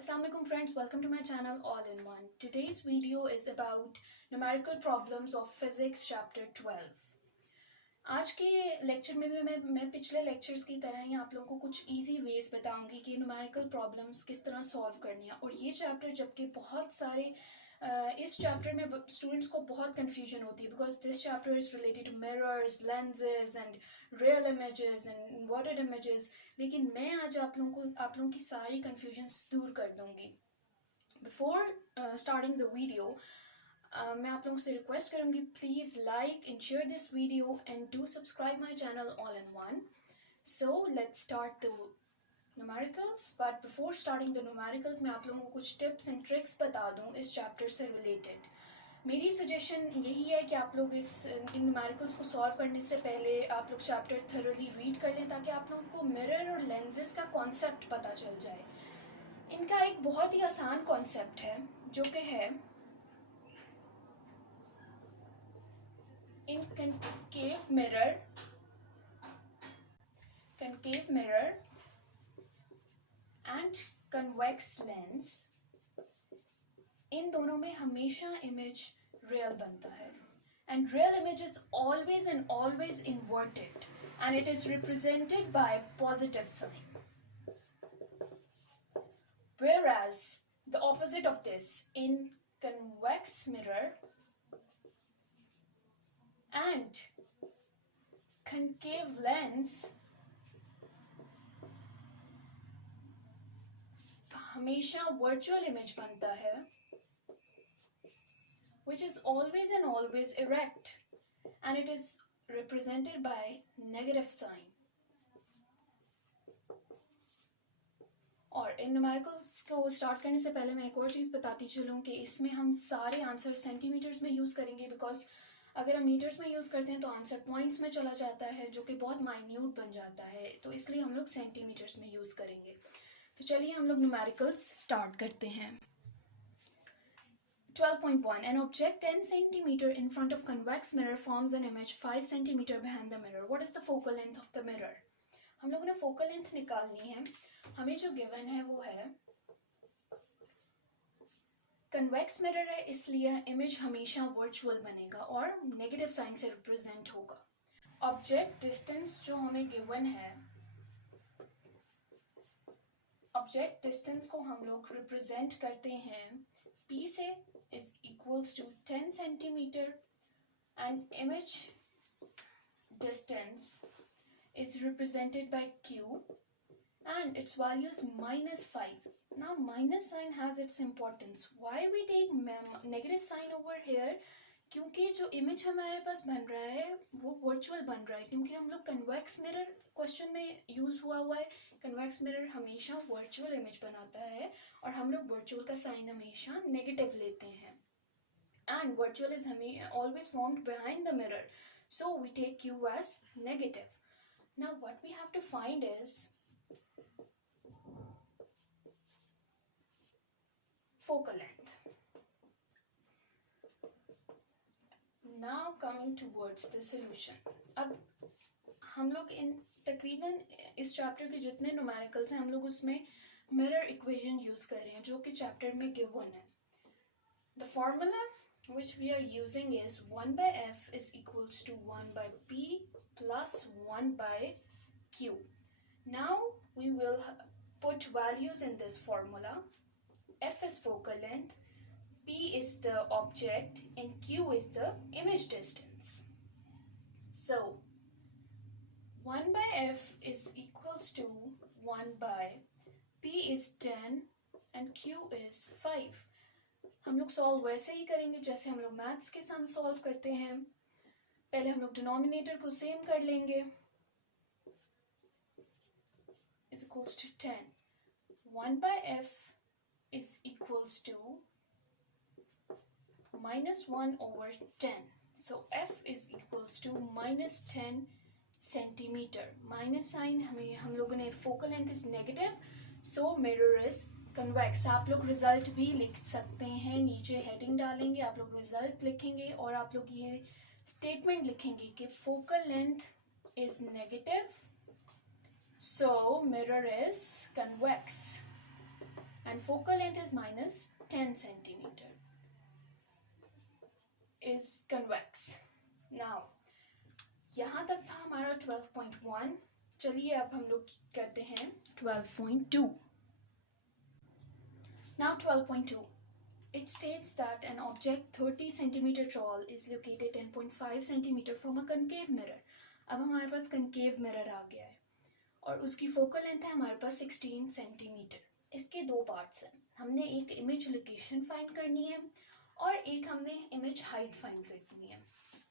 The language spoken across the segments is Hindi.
Assalamualaikum friends, welcome to my channel All in One. Today's video is about numerical problems of physics chapter 12. आज के लेक्चर में भी मैं पिछले लेक्चर्स की तरह ही आप लोगों को कुछ इजी वेज बताऊंगी कि न्यूमेरिकल प्रॉब्लम्स किस तरह सॉल्व करनी है। और ये चैप्टर जबकि बहुत सारे इस चैप्टर में स्टूडेंट्स को बहुत कंफ्यूजन होती है because this chapter is related to mirrors, lenses and real images and inverted images. लेकिन मैं आज आप लोगों की सारी कंफ्यूजन दूर कर दूंगी। बिफोर स्टार्टिंग द वीडियो मैं आप लोगों से रिक्वेस्ट करूंगी, please like and share this video and do subscribe my channel all in one. So let's start the numericals, but before starting the numericals मैं आप लोगों को कुछ tips and tricks बता दूं इस chapter से related। मेरी suggestion यही है कि आप लोग इन numericals को solve करने से पहले आप लोग chapter thoroughly read कर लें ताकि आप लोगों को mirror और lenses का concept पता चल जाए। इनका एक बहुत ही आसान concept है जो कि है in concave mirror and convex lens, इन दोनों में हमेशा इमेज रियल बनता है and real image is always and always inverted and it is represented by positive sign, whereas the opposite of this in convex mirror and concave lens हमेशा वर्चुअल इमेज बनता है which is always and always erect and it is represented by negative sign। और इन न्यूमेरिकल्स को स्टार्ट करने से पहले मैं एक और चीज़ बताती चलूँ कि इसमें हम सारे आंसर सेंटीमीटर्स में यूज़ करेंगे बिकॉज अगर हम मीटर्स में यूज़ करते हैं तो आंसर पॉइंट्स में चला जाता है जो कि बहुत माइन्यूट बन जाता है, तो इसलिए हम लोग सेंटीमीटर्स में यूज़ करेंगे। तो चलिए हम लोग न्यूमेरिकल्स स्टार्ट करते हैं। 12.1 An object 10 cm in front of convex mirror forms an image 5 cm behind the mirror. What is the focal length of the mirror? हम लोगों ने focal length निकालनी है। हमें जो given है वो है convex mirror है, इसलिए image हमेशा virtual बनेगा और negative sign से represent होगा। Object distance जो हमें given है, ऑब्जेक्ट डिस्टेंस को हम लोग रिप्रेजेंट करते हैं P से is equals to 10 centimeter and image distance is represented by Q and its value is -5. Now minus sign has its importance. Why we take negative sign over here? क्योंकि जो इमेज हमारे पास बन रहा है वो वर्चुअल बन रहा है, क्योंकि हम लोग कन्वेक्स मिरर क्वेश्चन में यूज हुआ है। कन्वेक्स मिरर हमेशा वर्चुअल इमेज बनाता है और हम लोग वर्चुअल का साइन हमेशा नेगेटिव लेते हैं एंड वर्चुअल इज हमें always formed behind the mirror, so we take Q as negative. Now what we have to find is focal length. Now coming towards the solution. अब हम लोग इन तकरीबन इस चैप्टर के जितने न्यूमेरिकल्स हैं हम लोग उसमें मिरर इक्वेशन यूज कर रहे हैं जो कि चैप्टर में गिवन है। The formula which we are using is 1 by f is equals to 1 by p plus 1 by q. Now we will put values in this formula. F is focal length, P is the object and Q is the image distance. So 1 by F is equals to 1 by P is 10 and Q is 5. हम लोग सॉल्व वैसे ही करेंगे जैसे हम लोग मैथ्स के सम सॉल्व करते हैं। पहले हम लोग डिनोमिनेटर को सेम कर लेंगे, is equals to 10. 1 by F is equals to -1 over 10. So F is equals to -10 centimeter. Minus sign हम लोगों ने focal length is negative, so mirror is convex. आप लोग रिजल्ट भी लिख सकते हैं, नीचे हेडिंग डालेंगे, आप लोग रिजल्ट लिखेंगे और आप लोग ये स्टेटमेंट लिखेंगे कि focal length is negative, so mirror is convex and focal length is minus 10 centimeter, is convex. Now यहाँ तक था हमारा 12.1. चलिए अब हम लोग करते हैं 12.2. Now 12.2. It states that an object 30 centimeter tall is located 10.5 centimeter from a concave mirror. अब हमारे पास concave mirror आ गया है और उसकी focal length है हमारे पास 16 centimeter. इसके दो parts हैं. हमने एक image location find करनी है और एक हमने image height find करनी है.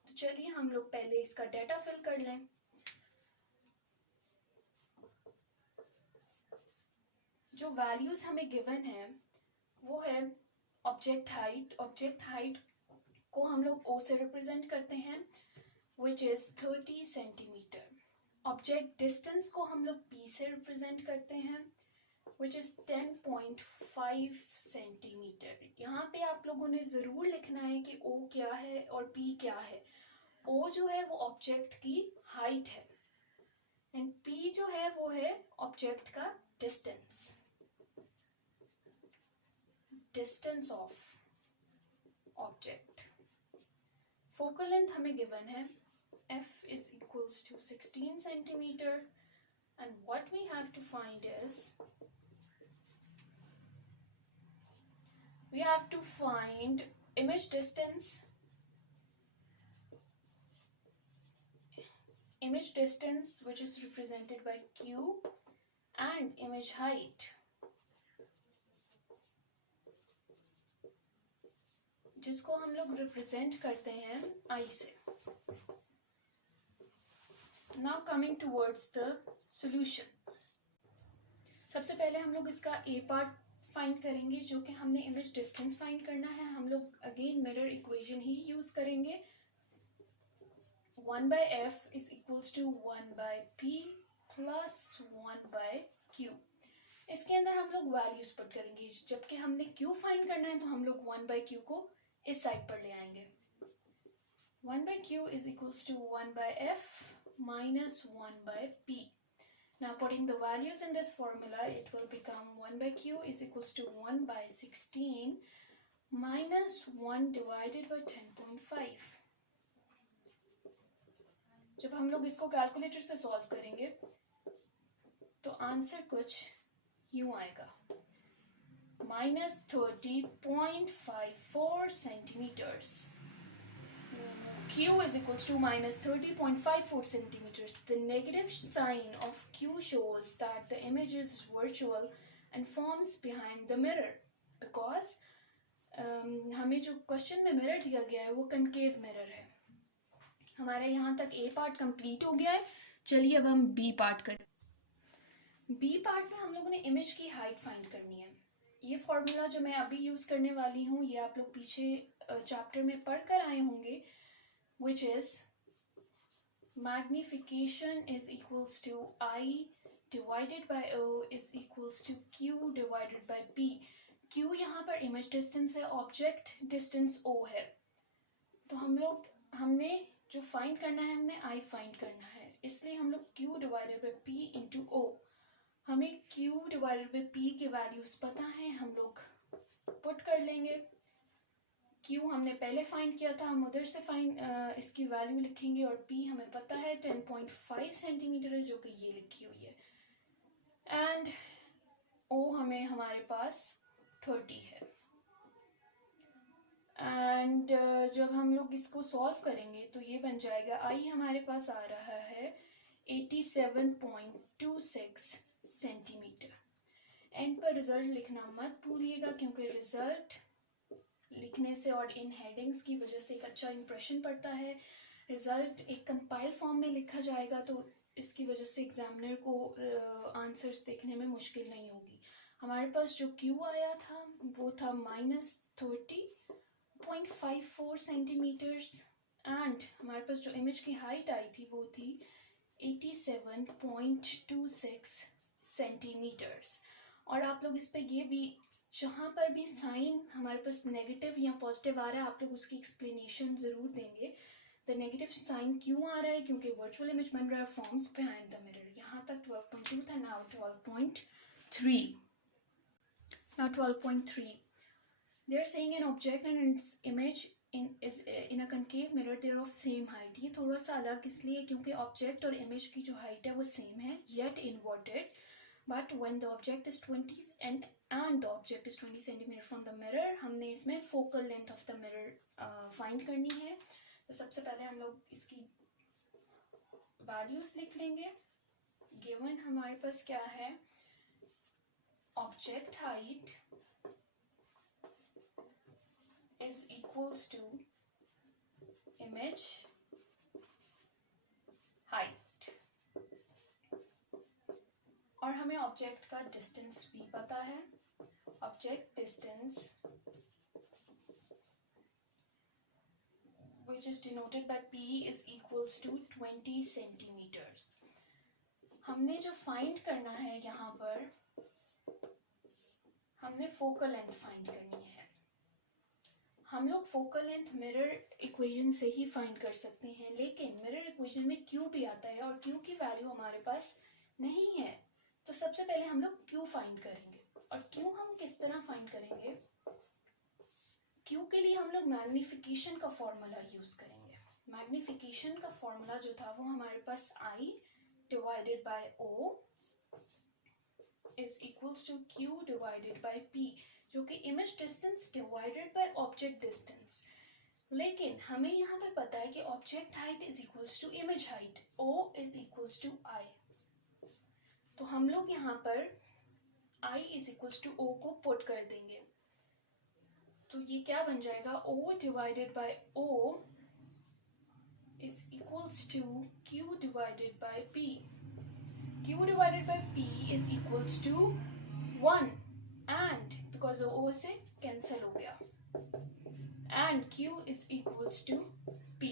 तो चलिए हम लोग पहले इसका data fill कर लें. जो values हमें given है वो है ऑब्जेक्ट हाइट को हम लोग O से रिप्रेजेंट करते हैं which is 30 centimetre. Object distance को हम लोग P से रिप्रेजेंट करते हैं which is 10.5 सेंटीमीटर. यहाँ पे आप लोगों ने ज़रूर लिखना है कि O क्या है और P क्या है. O जो है वो ऑब्जेक्ट की हाइट है एंड P जो है वो है ऑब्जेक्ट का distance of object. Focal length हमें गिवन है f is equals to 16 centimeter and what we have to find is we have to find image distance which is represented by q and image height जिसको हम लोग रिप्रेजेंट करते हैं I से. Now coming towards the solution. सबसे पहले हम लोग इसका A पार्ट फाइंड करेंगे जो कि हमने इमेज डिस्टेंस फाइंड करना है. हम लोग अगेन मिरर इक्वेशन ही यूज करेंगे. 1/f is equals to 1/p plus 1/q. इसके अंदर हम लोग वैल्यूज पुट करेंगे. जबकि हमने q फाइंड करना है तो हम लोग 1/q को इस साइड पर ले आएंगे. 1/q is equals to 1/f minus 1/p. Now putting the values in this formula, it will become 1/q is equals to 1/16 minus 1 divided by 10.5. जब हम लोग इसको कैलकुलेटर से सॉल्व करेंगे तो आंसर कुछ यूं आएगा minus 30.54 centimeters. Q is equals to minus 30.54 centimeters. The negative sign of Q shows that the image is virtual and forms behind the mirror because हमें जो क्वेश्चन में मिरर दिया गया है वो कनकेव मिरर है. हमारा यहाँ तक A पार्ट कंप्लीट हो गया है. चलिए अब हम B पार्ट करें. B पार्ट में हम लोगों ने इमेज की हाइट फाइंड करनी है. ये फॉर्मूला जो मैं अभी यूज करने वाली हूँ ये आप लोग पीछे चैप्टर में पढ़ कर आए होंगे which is magnification is equals to I divided by O is equals to Q divided by P. Q यहाँ पर इमेज डिस्टेंस है, ऑब्जेक्ट डिस्टेंस O है. तो हमने जो फाइंड करना है हमने I फाइंड करना है, इसलिए हम लोग Q divided by P into O. हमें Q डिवाइडेड बाई P के वैल्यूज पता है, हम लोग पुट कर लेंगे. Q हमने पहले फाइंड किया था, हम उधर से इसकी वैल्यू लिखेंगे और P हमें पता है 10.5 सेंटीमीटर है जो कि ये लिखी हुई है एंड O हमें हमारे पास 30 है. एंड जब हम लोग इसको सॉल्व करेंगे तो ये बन जाएगा I हमारे पास आ रहा है 87.26 सेंटीमीटर. एंड पर रिजल्ट लिखना मत भूलिएगा क्योंकि रिजल्ट लिखने से और इन हेडिंग्स की वजह से एक अच्छा इंप्रेशन पड़ता है. रिजल्ट एक कंपाइल फॉर्म में लिखा जाएगा तो इसकी वजह से एग्जामिनर को आंसर्स देखने में मुश्किल नहीं होगी. हमारे पास जो Q आया था वो था -30.54 सेंटीमीटर्स एंड हमारे पास जो इमेज की हाइट आई थी वो थी 87.26 सेंटीमीटर्स. और आप लोग इस पे ये भी जहाँ पर भी साइन हमारे पास नेगेटिव या पॉजिटिव आ रहा है आप लोग उसकी एक्सप्लेनेशन ज़रूर देंगे. द नेगेटिव साइन क्यों आ रहा है? क्योंकि वर्चुअल इमेज बन रहा है फॉर्म्स बिहाइंड द मिरर. यहाँ तक 12.2 था, now 12.3. Now 12.3. They are saying an object and its image in a concave mirror, they are of same height. ये थोड़ा सा अलग इसलिए क्योंकि ऑब्जेक्ट और इमेज की जो हाइट है वो सेम है, yet inverted. But when the object is 20 and the object is 20 centimeter from the mirror, हमने इसमें focal length of the mirror find करनी है. तो सबसे पहले हम लोग इसकी values लिख लेंगे. Given हमारे पास क्या है, object height is equals to image height, और हमें ऑब्जेक्ट का डिस्टेंस भी पता है. Object distance which is denoted by P is equals to 20 centimeters. हमने जो फाइंड करना है यहाँ पर, हमने फोकल लेंथ फाइंड करनी है. हम लोग फोकल लेंथ मिरर इक्वेशन से ही फाइंड कर सकते हैं, लेकिन मिरर इक्वेशन में क्यू भी आता है और क्यू की वैल्यू हमारे पास नहीं है. तो सबसे पहले हम लोग क्यू फाइंड करेंगे. और क्यू हम किस तरह फाइंड करेंगे? क्यू के लिए हम लोग मैग्निफिकेशन का फॉर्मूला यूज करेंगे. मैग्निफिकेशन का फॉर्मूला जो था वो हमारे पास I divided by O is equals to Q divided by P, जो कि image distance divided by object distance. लेकिन हमें यहाँ पे पता है कि object height is equals to image height, O is equals to I. तो हम लोग यहाँ पर I is equals to O को पुट कर देंगे. तो ये क्या बन जाएगा? O divided by O is equals to Q divided by P. Q divided by P is equals to 1 and because O से cancel हो गया and Q is equals to P.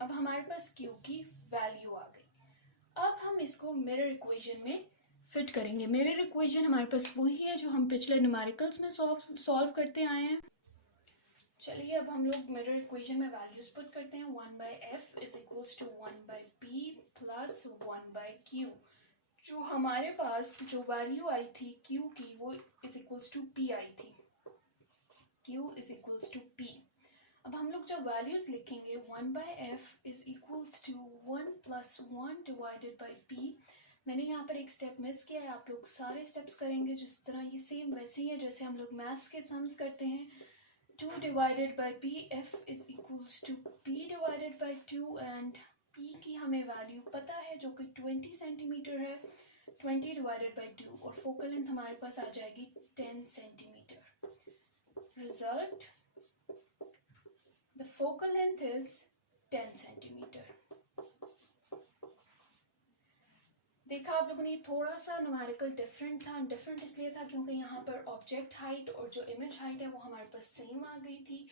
अब हमारे पास Q की वैल्यू आ गई. अब हम इसको मिरर इक्वेशन में फिट करेंगे. मिरर इक्वेशन हमारे पास वही है जो हम पिछले न्यूमेरिकल्स में सॉल्व करते आए हैं. चलिए अब हम लोग मिरर इक्वेशन में वैल्यूज पुट करते हैं. 1 by F is equals to 1 by P plus 1 by Q. जो हमारे पास जो वैल्यू आई थी Q की वो इज इक्वल्स टू P आई थी. Q is equals to P. अब हम लोग जब वैल्यूज लिखेंगे 1 by F is equals to 1 plus 1 divided by P. मैंने यहाँ पर एक स्टेप मिस किया है, आप लोग सारे स्टेप्स करेंगे जिस तरह, ये सेम वैसे ही है जैसे हम लोग मैथ्स के सम्स करते हैं. 2 divided by P, F is equals to P divided by 2 and P की हमें वैल्यू पता है जो कि 20 सेंटीमीटर है. 20 डिवाइडेड बाई 2 और फोकल लेंथ हमारे पास आ जाएगी 10 centimetre. Result, the focal length is 10 centimetre. देखा आप लोगों ने, थोड़ा सा न्यूमेरिकल डिफरेंट था. डिफरेंट इसलिए था क्योंकि यहाँ पर ऑब्जेक्ट हाइट और जो इमेज हाइट है वो हमारे पास सेम आ गई थी.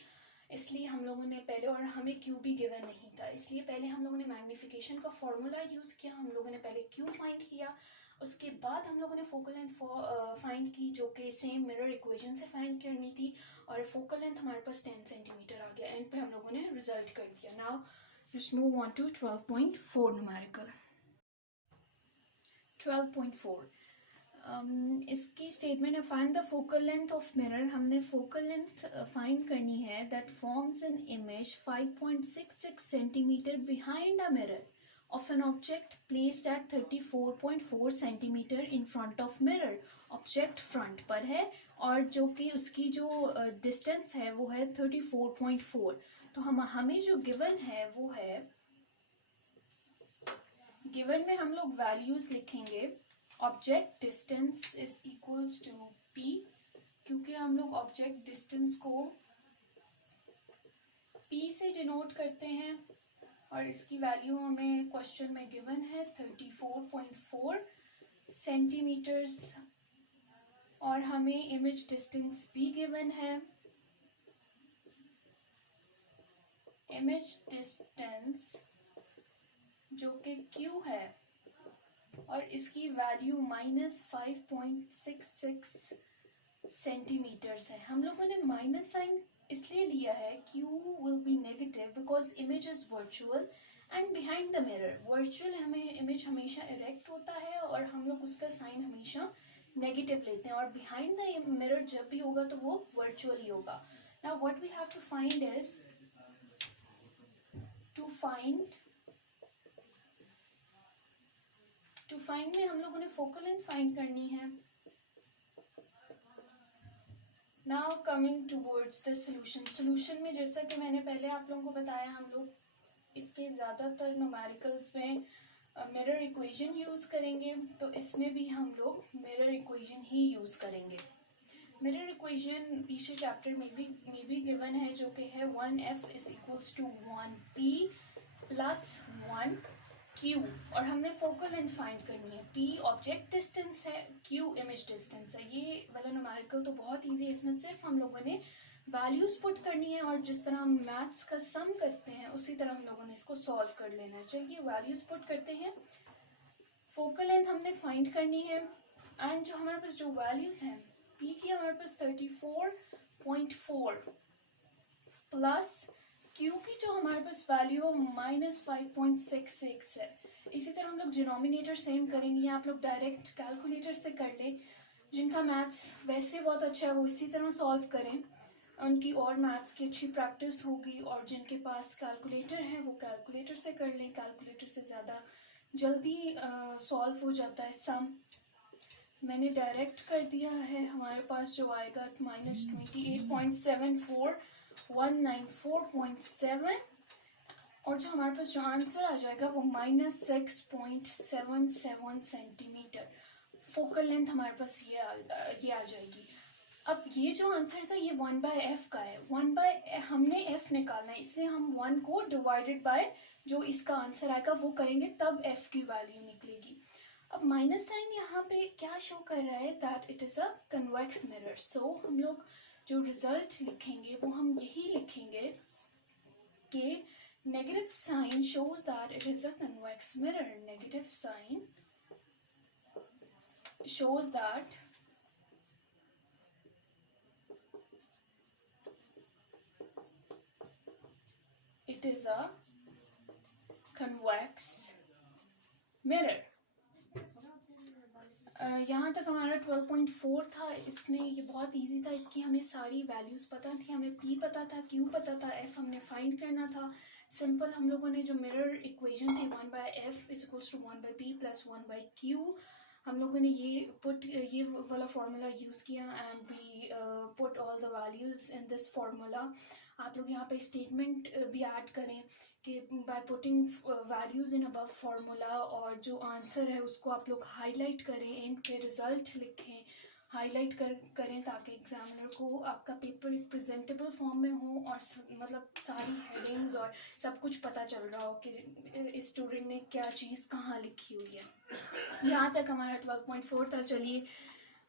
इसलिए हम लोगों ने पहले, और हमें क्यू भी गिवन नहीं था, इसलिए पहले हम लोगों ने मैग्निफिकेशन का फॉर्मूला यूज़ किया. हम लोगों ने पहले क्यू फाइंड किया, उसके बाद हम लोगों ने फोकल लेंथ फाइंड की जो कि सेम मिरर इक्वेशन से फाइंड करनी थी. और फोकल लेंथ हमारे पास 10 सेंटीमीटर आ गया. एंड पे हम लोगों ने रिजल्ट कर दिया. Now just move on to 12.4 numerical. 12.4 इसकी स्टेटमेंट है find the focal length of mirror. हमने फोकल लेंथ फाइंड करनी है that forms an image 5.66 centimetre behind a mirror of an object placed at 34.4 centimeter in front of mirror. Object front पर है और जो कि उसकी जो डिस्टेंस है वो है 34.4. तो हमें जो गिवन है वो है, गिवन में हम लोग वैल्यूज लिखेंगे. Object distance is equals to P, क्योंकि हम लोग ऑब्जेक्ट डिस्टेंस को P से डिनोट करते हैं और इसकी वैल्यू हमें क्वेश्चन में गिवन है 34.4 सेंटीमीटर्स. और हमें इमेज डिस्टेंस भी गिवन है. इमेज डिस्टेंस जो कि Q है और इसकी वैल्यू -5.66 सेंटीमीटर्स है. हम लोगों ने माइनस साइन इसलिए लिया है, Q will be negative because image is virtual and behind the mirror. Virtual हमें इमेज हमेशा इरेक्ट होता है और हम लोग उसका साइन हमेशा नेगेटिव लेते हैं, और बिहाइंड द मिरर जब भी होगा तो वो वर्चुअल ही होगा. Now what we have to find is to find में हम लोगों ने फोकल लेंथ फाइंड करनी है. Now coming towards the solution में जैसा कि मैंने पहले आप लोगों को बताया, हम लोग इसके ज़्यादातर न्यूमेरिकल्स में मिरर इक्वेशन यूज़ करेंगे, तो इसमें भी हम लोग मिरर इक्वेशन ही यूज़ करेंगे. मिरर इक्वेशन पीछे चैप्टर में भी गिवन है, जो कि है 1f is equals to 1p plus 1q, और हमने फोकल लेंथ फाइंड करनी है. p ऑब्जेक्ट डिस्टेंस है, q इमेज डिस्टेंस है. ये वाला न्यूमेरिकल तो बहुत ईजी है, इसमें सिर्फ हम लोगों ने वैल्यूज पुट करनी है, और जिस तरह हम मैथ्स का सम करते हैं उसी तरह हम लोगों ने इसको सॉल्व कर लेना है. चलिए वैल्यूज पुट करते हैं. फोकल लेंथ हमने फाइंड करनी है, एंड जो हमारे पास जो वैल्यूज हैं, p की हमारे पास 34.4 प्लस q की जो हमारे पास वैल्यू -5.66 है. इसी तरह हम लोग डिनोमिनेटर सेम करेंगे, आप लोग डायरेक्ट कैलकुलेटर से कर लें. जिनका मैथ्स वैसे बहुत अच्छा है वो इसी तरह सॉल्व करें, उनकी और मैथ्स की अच्छी प्रैक्टिस होगी. और जिनके पास कैलकुलेटर है वो कैलकुलेटर से कर लें, कैलकुलेटर से ज़्यादा जल्दी सॉल्व हो जाता है सम. मैंने डायरेक्ट कर दिया है, हमारे पास जो आएगा -28.74 194.7, और जो हमारे पास जो आंसर आ जाएगा वो -6.77 सेंटीमीटर. फोकल लेंथ हमारे पास ये आ जाएगी. अब ये जो आंसर था ये 1/f का है. हमने f निकालना है, इसलिए हम 1 को डिवाइडेड बाय जो इसका आंसर आएगा वो करेंगे, तब f की वैल्यू निकलेगी. अब माइनस साइन यहाँ पे क्या शो कर रहा है, that it is a convex mirror. So हम लोग जो रिजल्ट लिखेंगे वो हम यही लिखेंगे कि negative sign shows that it is a convex mirror. Negative sign shows that it is a convex mirror. यहाँ तक हमारा 12.4 था. इसमें ये बहुत इजी था, इसकी हमें सारी वैल्यूज़ पता थी. हमें p पता था, q पता था, f हमने फाइंड करना था. सिंपल हम लोगों ने जो मिरर इक्वेशन थी 1/f is equals to 1/p plus 1/q, हम लोगों ने ये वाला फार्मूला यूज़ किया, and we put all the values in this formula. आप लोग यहाँ पे स्टेटमेंट भी ऐड करें कि by putting values in above formula, और जो आंसर है उसको आप लोग हाईलाइट करें, एंड पे रिजल्ट लिखें, हाईलाइट करें, ताकि एग्जामिनर को आपका पेपर एक प्रेजेंटेबल फॉर्म में हो, और मतलब सारी हेडिंग्स और सब कुछ पता चल रहा हो कि स्टूडेंट ने क्या चीज़ कहाँ लिखी हुई है. यहाँ तक हमारा 12.4 था. चलिए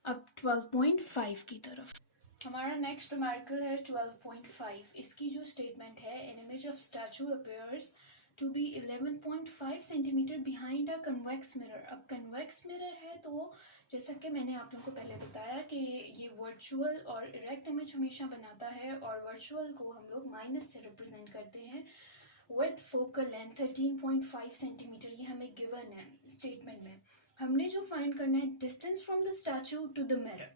अब 12.5 की तरफ. हमारा नेक्स्ट न्यूमेरिकल है 12.5. इसकी जो स्टेटमेंट है, an image of statue appears to be 11.5 centimetre behind a convex mirror. अब कन्वेक्स मिरर है तो जैसा कि मैंने आप लोगों को पहले बताया कि ये वर्चुअल और इरेक्ट इमेज हमेशा बनाता है, और वर्चुअल को हम लोग माइनस से रिप्रेजेंट करते हैं विथ फोकल लेंथ 13.5 सेंटीमीटर. ये हमें गिवन है स्टेटमेंट में. हमने जो फाइंड करना है distance from the statue to the mirror,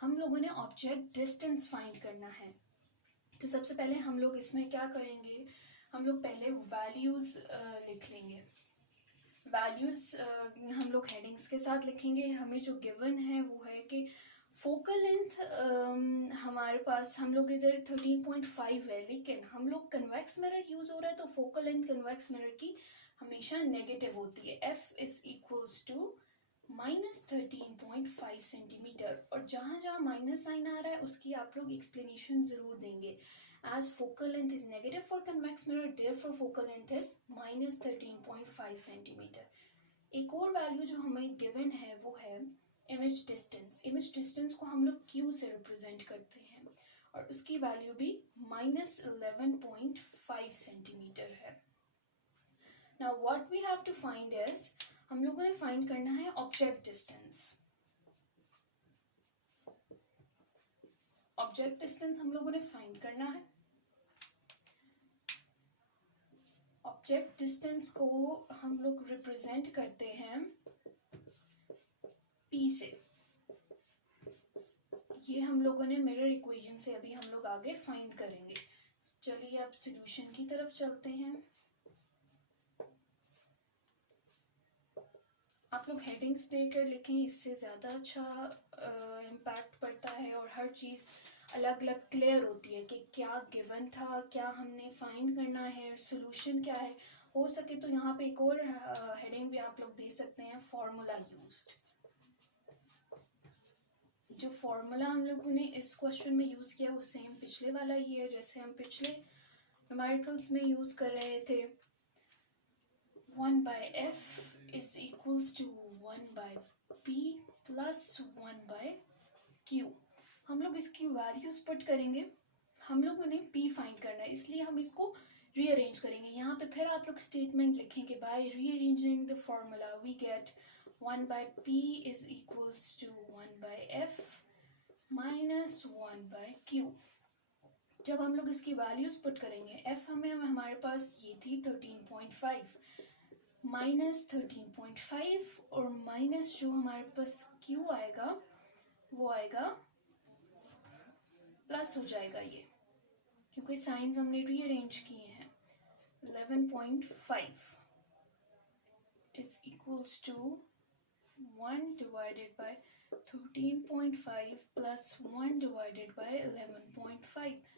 हम लोगों ने ऑब्जेक्ट डिस्टेंस फाइंड करना है. तो सबसे पहले हम लोग इसमें क्या करेंगे, हम लोग पहले वैल्यूज़ लिख लेंगे. वैल्यूज़ हम लोग हेडिंग्स के साथ लिखेंगे. हमें जो गिवन है वो है कि फोकल लेंथ हमारे पास, हम लोग इधर 13.5 है, लेकिन हम लोग कन्वेक्स मिरर यूज़ हो रहा है तो फोकल लेंथ कन्वेक्स मिरर की हमेशा नेगेटिव होती है. f is equals to -13.5 centimetre, और जहाँ जहाँ माइनस साइन आ रहा है उसकी आप लोग एक्सप्लेनेशन ज़रूर देंगे. As focal length is negative for convex mirror, therefore focal length is -13.5 centimetre. एक और वैल्यू जो हमें गिवन है वो है इमेज डिस्टेंस. इमेज डिस्टेंस को हम लोग q से रिप्रेजेंट करते हैं, और उसकी वैल्यू भी -11.5 सेंटीमीटर है. Now what we have to find is, हम लोगों ने फाइंड करना है ऑब्जेक्ट डिस्टेंस. ऑब्जेक्ट डिस्टेंस हम लोगों ने फाइंड करना है. ऑब्जेक्ट डिस्टेंस को हम लोग रिप्रेजेंट करते हैं p से. ये हम लोगों ने मिरर इक्वेशन से अभी हम लोग आगे फाइंड करेंगे। चलिए अब सॉल्यूशन की तरफ चलते हैं। आप लोग हेडिंग्स देकर लिखें, इससे ज़्यादा अच्छा इम्पैक्ट पड़ता है और हर चीज़ अलग अलग क्लियर होती है कि क्या गिवन था, क्या हमने फाइंड करना है, सॉल्यूशन क्या है। हो सके तो यहाँ पे एक और हेडिंग भी आप लोग दे सकते हैं, फार्मूला यूज्ड। जो फार्मूला हम लोगों ने इस क्वेश्चन में यूज़ किया वो सेम पिछले वाला ही है, जैसे हम पिछले न्यूमेरिकल्स में यूज़ कर रहे थे। 1/f is equals to 1/p plus 1/q। हम लोग इसकी वैल्यूज पुट करेंगे। हम लोगों ने p फाइंड करना है, इसलिए हम इसको रीअरेंज करेंगे। यहाँ पे फिर आप लोग स्टेटमेंट लिखेंगे, by rearranging the formula we get 1/p is equals to 1/f minus 1/q। जब हम लोग इसकी वैल्यूज पुट करेंगे, f हमें हमारे पास ये थी 13.5 माइनस 13.5 और माइनस जो हमारे पास q आएगा वो आएगा प्लस हो जाएगा ये, क्योंकि साइंस हमने रीअरेंज किए हैं। 11.5 is equals to 1 divided by 13.5 plus 1 divided by 11.5।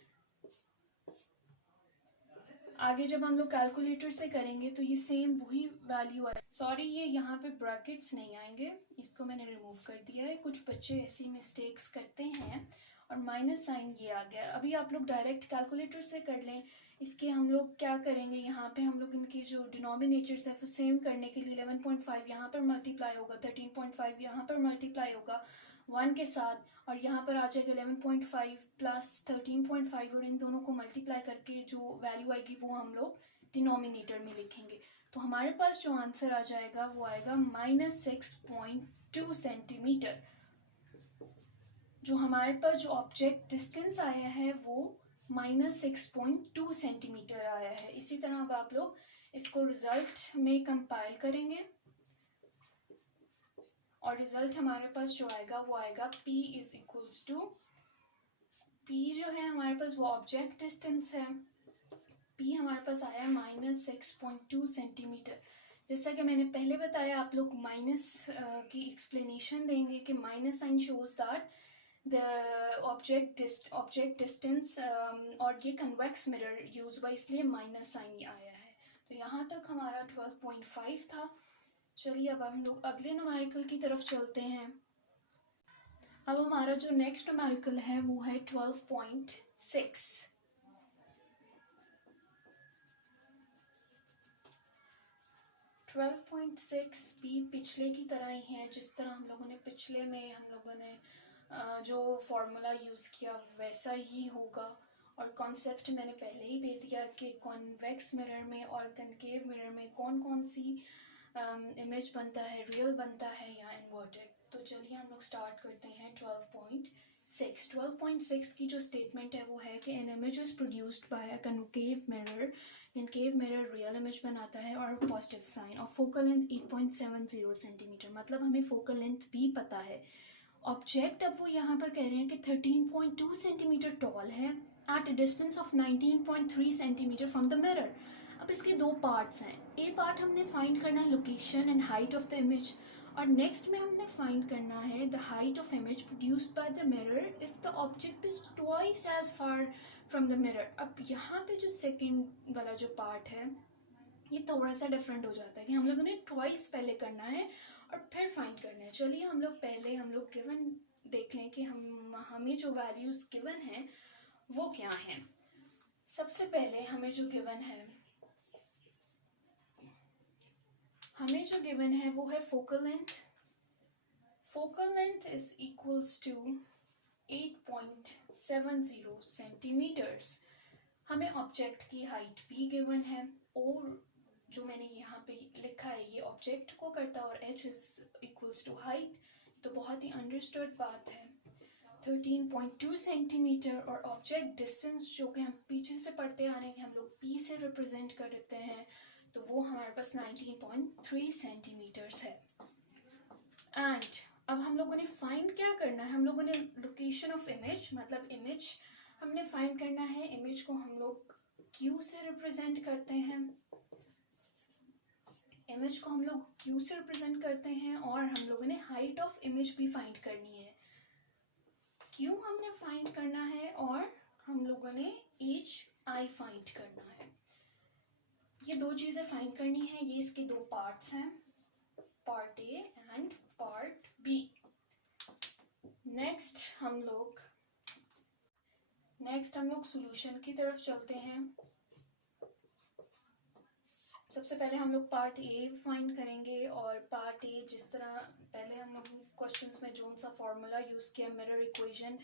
आगे जब हम लोग कैलकुलेटर से करेंगे तो ये सेम वही वैल्यू आए। सॉरी, ये यहाँ पे ब्रैकेट्स नहीं आएंगे, इसको मैंने रिमूव कर दिया है। कुछ बच्चे ऐसी मिस्टेक्स करते हैं और माइनस साइन ये आ गया। अभी आप लोग डायरेक्ट कैलकुलेटर से कर लें। इसके हम लोग क्या करेंगे, यहाँ पे हम लोग इनके जो डिनोमिनेटर्स है वो सेम करने के लिए 11.5 यहाँ पर मल्टीप्लाई होगा, 13.5 यहाँ पर मल्टीप्लाई होगा 1 के साथ, और यहाँ पर आ जाएगा 11.5 प्लस 13.5 और इन दोनों को मल्टीप्लाई करके जो वैल्यू आएगी वो हम लोग डिनोमिनेटर में लिखेंगे। तो हमारे पास जो आंसर आ जाएगा वो आएगा -6.2 सेंटीमीटर। जो हमारे पास जो ऑब्जेक्ट डिस्टेंस आया है वो -6.2 सेंटीमीटर आया है। इसी तरह अब आप लोग इसको रिजल्ट में कंपाइल करेंगे और रिजल्ट हमारे पास जो आएगा वो आएगा p is equals to, p जो है हमारे पास वो ऑब्जेक्ट डिस्टेंस है, p हमारे पास आया -6.2 सेंटीमीटर। जैसा कि मैंने पहले बताया, आप लोग माइनस की एक्सप्लेनेशन देंगे कि minus sign shows that the object distance, और ये कन्वेक्स मिरर यूज हुआ इसलिए माइनस साइन आया है। तो यहाँ तक हमारा 12.5 था। चलिए अब हम लोग अगले न्यूमेरिकल की तरफ चलते हैं। अब हमारा जो नेक्स्ट न्यूमेरिकल है वो है 12.6। 12.6 भी पिछले की तरह ही है। जिस तरह हम लोगों ने पिछले में हम लोगों ने जो फॉर्मूला यूज़ किया वैसा ही होगा, और कॉन्सेप्ट मैंने पहले ही दे दिया कि कॉन्वेक्स मिरर में और कनकेव मिरर में कौन कौन सी इमेज बनता है, रियल बनता है या इन्वर्टेड। तो चलिए हम लोग स्टार्ट करते हैं 12.6। 12.6 की जो स्टेटमेंट है वो है कि an image is produced by a concave mirror real image बनाता है और पॉजिटिव साइन और फोकल लेंथ 8.70 सेंटीमीटर। मतलब हमें फोकल लेंथ भी पता है। ऑब्जेक्ट अब वो यहाँ पर कह रहे हैं कि 13.2 सेंटीमीटर टॉल है at a distance of 19.3 centimetre from the mirror. अब इसके दो पार्ट्स हैं। ए पार्ट हमने फाइंड करना है location and height of the image, और नेक्स्ट में हमने फाइंड करना है the height of image produced by the mirror if the object is twice as far from the mirror. अब यहाँ पे जो सेकेंड वाला जो पार्ट है ये थोड़ा सा डिफरेंट हो जाता है कि हम लोगों ने ट्वाइस पहले करना है और फिर फाइंड करना है। चलिए हम लोग गिवन देख लें कि हमें जो वैल्यूज गिवन है वो क्या है। सबसे पहले हमें जो गिवन है वो है focal length. Focal length is equals to 8.70 centimetres. हमें ऑब्जेक्ट की हाइट भी गिवन है, और जो मैंने यहाँ पे लिखा है ये ऑब्जेक्ट को करता है और h is equals to height, तो बहुत ही अंडरस्टूड बात है। 13.2 सेंटीमीटर और ऑब्जेक्ट डिस्टेंस जो कि हम पीछे से पढ़ते आ रहे हैं हम लोग p से रिप्रेजेंट करते हैं, तो वो हमारे पास 19.3 सेंटीमीटर्स है। एंड अब हम लोगों ने फाइंड क्या करना है, हम लोगों ने लोकेशन ऑफ इमेज, मतलब इमेज हमने फाइंड करना है। इमेज को हम लोग क्यू से रिप्रेजेंट करते हैं, इमेज को हम लोग क्यू से रिप्रेजेंट करते हैं, और हम लोगों ने हाइट ऑफ इमेज भी फाइंड करनी है। क्यू हमने फाइंड करना है और हम लोगों ने एच आई फाइंड करना है। ये दो चीज़ें फाइंड करनी है। ये इसके दो पार्ट्स हैं, part A and part B. Next हम लोग सॉल्यूशन की तरफ चलते हैं। सबसे पहले हम लोग पार्ट ए फाइंड करेंगे, और पार्ट ए जिस तरह पहले हम लोग क्वेश्चंस में जो सा फॉर्मूला यूज़ किया मिरर इक्वेशन,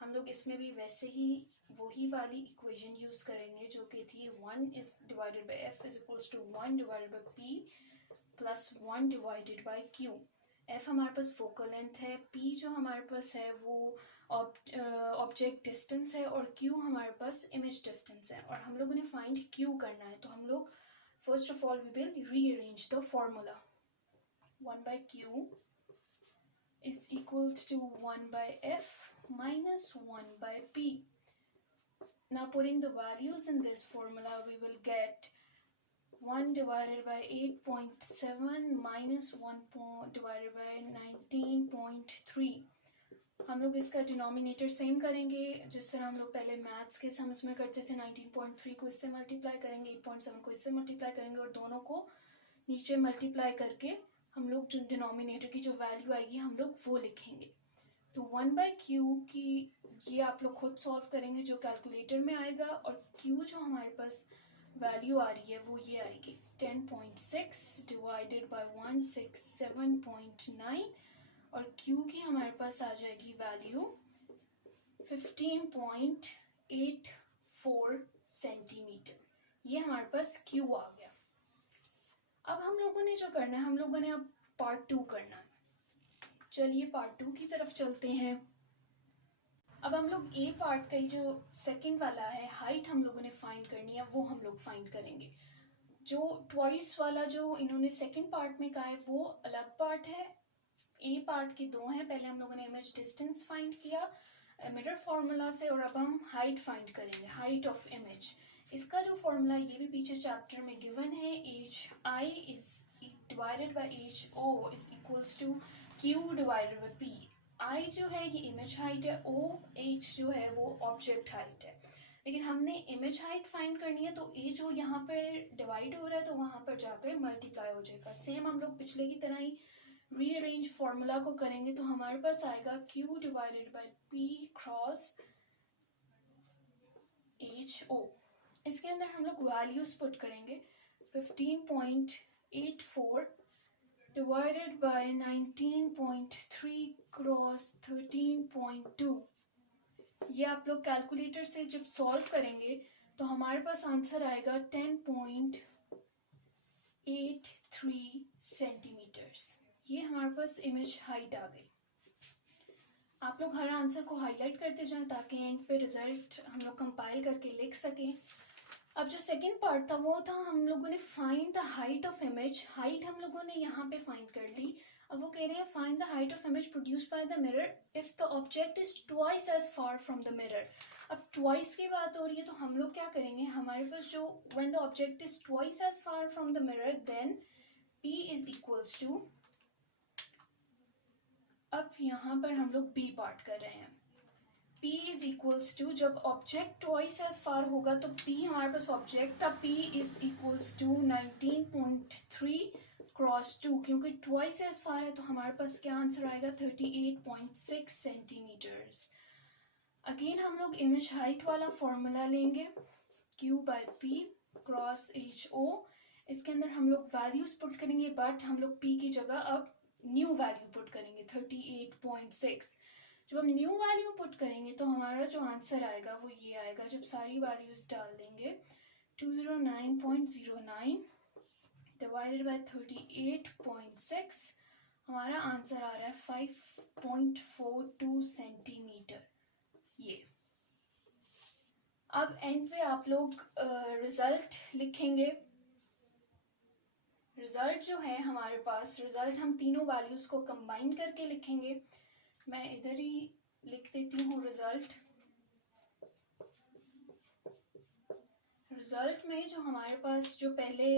हम लोग इसमें भी वैसे ही वही वाली इक्वेशन यूज़ करेंगे जो कि थी 1 is divided by F is equals to 1 divided by P plus 1 divided by Q. F हमारे पास फोकल लेंथ है, पी जो हमारे पास है वो ऑब्जेक्ट डिस्टेंस है, और क्यू हमारे पास इमेज डिस्टेंस है, और हम लोगों ने फाइंड क्यू करना है। तो हम लोग first of all we will rearrange the formula. 1 by q is equals to 1 by f minus 1 by p. Now putting the values in this formula, we will get 1 divided by 8.7 minus 1 divided by 19.3. हम लोग इसका डिनोमिनेटर सेम करेंगे जिस तरह हम लोग पहले मैथ्स के सम्स में करते थे। 19.3 को इससे मल्टीप्लाई करेंगे, 8.7 को इससे मल्टीप्लाई करेंगे, और दोनों को नीचे मल्टीप्लाई करके हम लोग जो डिनोमिनेटर की जो वैल्यू आएगी हम लोग वो लिखेंगे। तो 1 बाई क्यू की ये आप लोग खुद सॉल्व करेंगे जो कैलकुलेटर में आएगा, और क्यू जो हमारे पास वैल्यू आ रही है वो ये आएगी 10.6 डिवाइडेड बाई 167.9, और Q की हमारे पास आ जाएगी वैल्यू 15.84 सेंटीमीटर। ये हमारे पास Q आ गया। अब हम लोगों ने जो करना है, हम लोगों ने अब पार्ट 2 करना है। चलिए पार्ट 2 की तरफ चलते हैं। अब हम लोग ए पार्ट का जो सेकंड वाला है, हाइट हम लोगों ने फाइंड करनी है, वो हम लोग फाइंड करेंगे। जो ट्वाइस वाला जो इन्होंने सेकंड पार्ट में कहा है वो अलग पार्ट है। ए पार्ट के दो हैं, पहले हम लोगों ने इमेज डिस्टेंस फाइंड किया मिरर फार्मूला से, और अब हम हाइट फाइंड करेंगे, हाइट ऑफ इमेज। इसका जो फॉर्मूला ये भी पीछे चैप्टर में गिवन है, H I is divided by H O is equals to Q divided by P. I जो है ये इमेज हाइट है, ओ एच जो है वो ऑब्जेक्ट हाइट है। लेकिन हमने इमेज हाइट फाइंड करनी है, तो ए जो यहाँ पर डिवाइड हो रहा है तो वहाँ पर जाकर मल्टीप्लाई हो जाएगा। सेम हम लोग पिछले की तरह ही रीअरेंज फॉर्मूला को करेंगे, तो हमारे पास आएगा Q divided by P cross HO। इसके अंदर हम लोग वैल्यूज पुट करेंगे 15.84 डिवाइडेड बाई 19.3 क्रॉस 13.2। ये आप लोग कैलकुलेटर से जब सॉल्व करेंगे तो हमारे पास आंसर आएगा 10.83 सेंटीमीटर्स। ये हमारे पास इमेज हाइट आ गई। आप लोग हर आंसर को हाईलाइट करते जाएं ताकि एंड पे रिजल्ट हम लोग कंपाइल करके लिख सकें। अब जो सेकंड पार्ट था वो था हम लोगों ने find the height of image. Height हम लोगों ने यहाँ पे फाइंड कर ली। अब वो कह रहे हैं find the height of image produced by the mirror if the object is twice as far from the mirror. अब ट्वाइस की बात हो रही है तो हम लोग क्या करेंगे, हमारे पास जो when the object is twice as far from the mirror then P is equals to, अब यहाँ पर हम लोग बी पार्ट कर रहे हैं। P इज इक्वल्स टू, जब ऑब्जेक्ट ट्वाइस एज फार होगा तो P हमारे पास ऑब्जेक्ट था, P is equals to 19.3 cross 2, क्योंकि ट्वाइस एज फार है तो हमारे पास क्या आंसर आएगा 38.6 सेंटीमीटर्स। अगेन हम लोग इमेज हाइट वाला फॉर्मूला लेंगे, Q by P cross HO। इसके अंदर हम लोग वैल्यूज पुट करेंगे, बट हम लोग P की जगह अब न्यू वैल्यू पुट करेंगे 38.6। जब हम न्यू वैल्यू पुट करेंगे तो हमारा जो आंसर आएगा वो ये आएगा, जब सारी वैल्यूज डाल देंगे 209.09 डिवाइडेड बाय 38.6, हमारा आंसर आ रहा है 5.42 सेंटीमीटर। ये अब एंड पे आप लोग रिजल्ट लिखेंगे। रिजल्ट जो है हमारे पास, रिजल्ट हम तीनों वैल्यूज को कंबाइन करके लिखेंगे। मैं इधर ही लिख देती हूँ रिजल्ट। रिजल्ट में जो हमारे पास जो पहले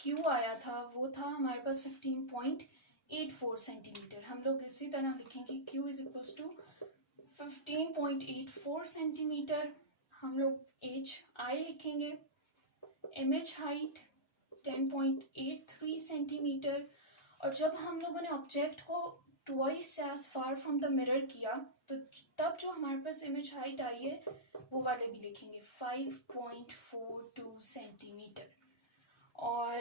Q आया था वो था हमारे पास 15.84 सेंटीमीटर। हम लोग इसी तरह लिखेंगे Q is equals to 15.84 centimetre. हम लोग HI लिखेंगे। Image height 10.83 centimetre. और जब हम लोगों ने ऑब्जेक्ट को twice as far from the mirror किया तो तब जो हमारे पास इमेज हाइट आई है वो वाले भी लिखेंगे 5.42 सेंटीमीटर। और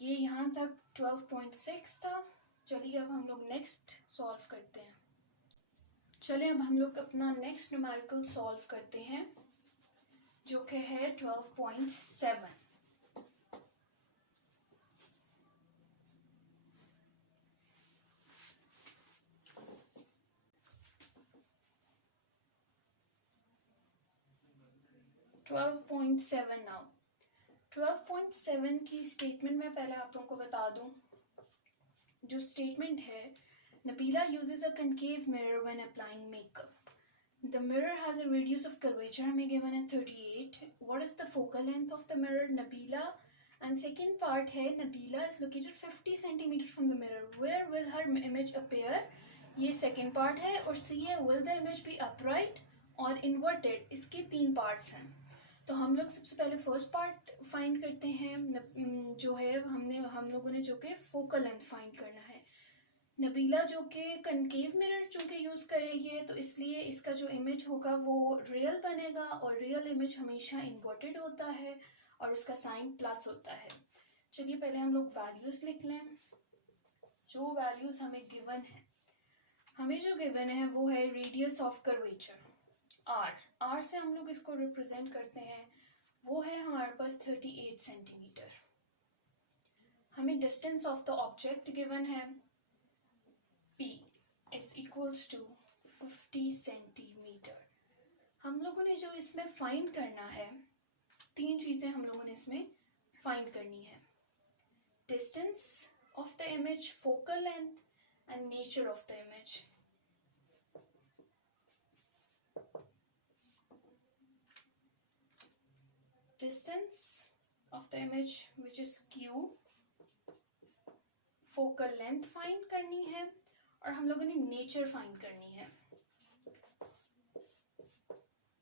ये यहाँ तक 12.6 था। चलिए अब हम लोग नेक्स्ट सॉल्व करते हैं। चलिए अब हम लोग अपना नेक्स्ट न्यूमेरिकल सॉल्व करते हैं जो कि है 12.7। नाउ 12.7 की स्टेटमेंट में पहले आप लोगों को बता दूं। जो स्टेटमेंट है, Nabila uses a concave mirror when applying makeup. The mirror has a radius of curvature हमें given है 38. What is the focal length of the mirror? Nabila. And second part है, Nabila is located 50 centimeter from the mirror. Where will her image appear? ये second part है। और C है, will the image be upright or inverted? इसके तीन parts हैं। तो हम लोग सबसे पहले फर्स्ट पार्ट फाइंड करते हैं। जो है हम लोगों ने जो कि फोकल लेंथ फाइंड करना है। नबीला जो कि कनकेव मिरर चूंकि यूज कर रही है तो इसलिए इसका जो इमेज होगा वो रियल बनेगा। और रियल इमेज हमेशा इन्वर्टेड होता है और उसका साइन प्लस होता है। चलिए पहले हम लोग वैल्यूज लिख लें। जो वैल्यूज हमें गिवन है, हमें जो गिवन है वो है रेडियस ऑफ कर्वेचर R से हम लोग इसको रिप्रेजेंट करते हैं, वो है हमारे पास 38 सेंटीमीटर। हमें distance of the object given है P is equals to 50 centimetre. हम लोगों ने जो इसमें फाइंड करना है, तीन चीजें हम लोगों ने इसमें फाइंड करनी है। Distance of the image, focal length and nature of the image. Distance of the image which is Q, focal length find करनी है और हम लोगों ने नेचर फाइंड करनी है,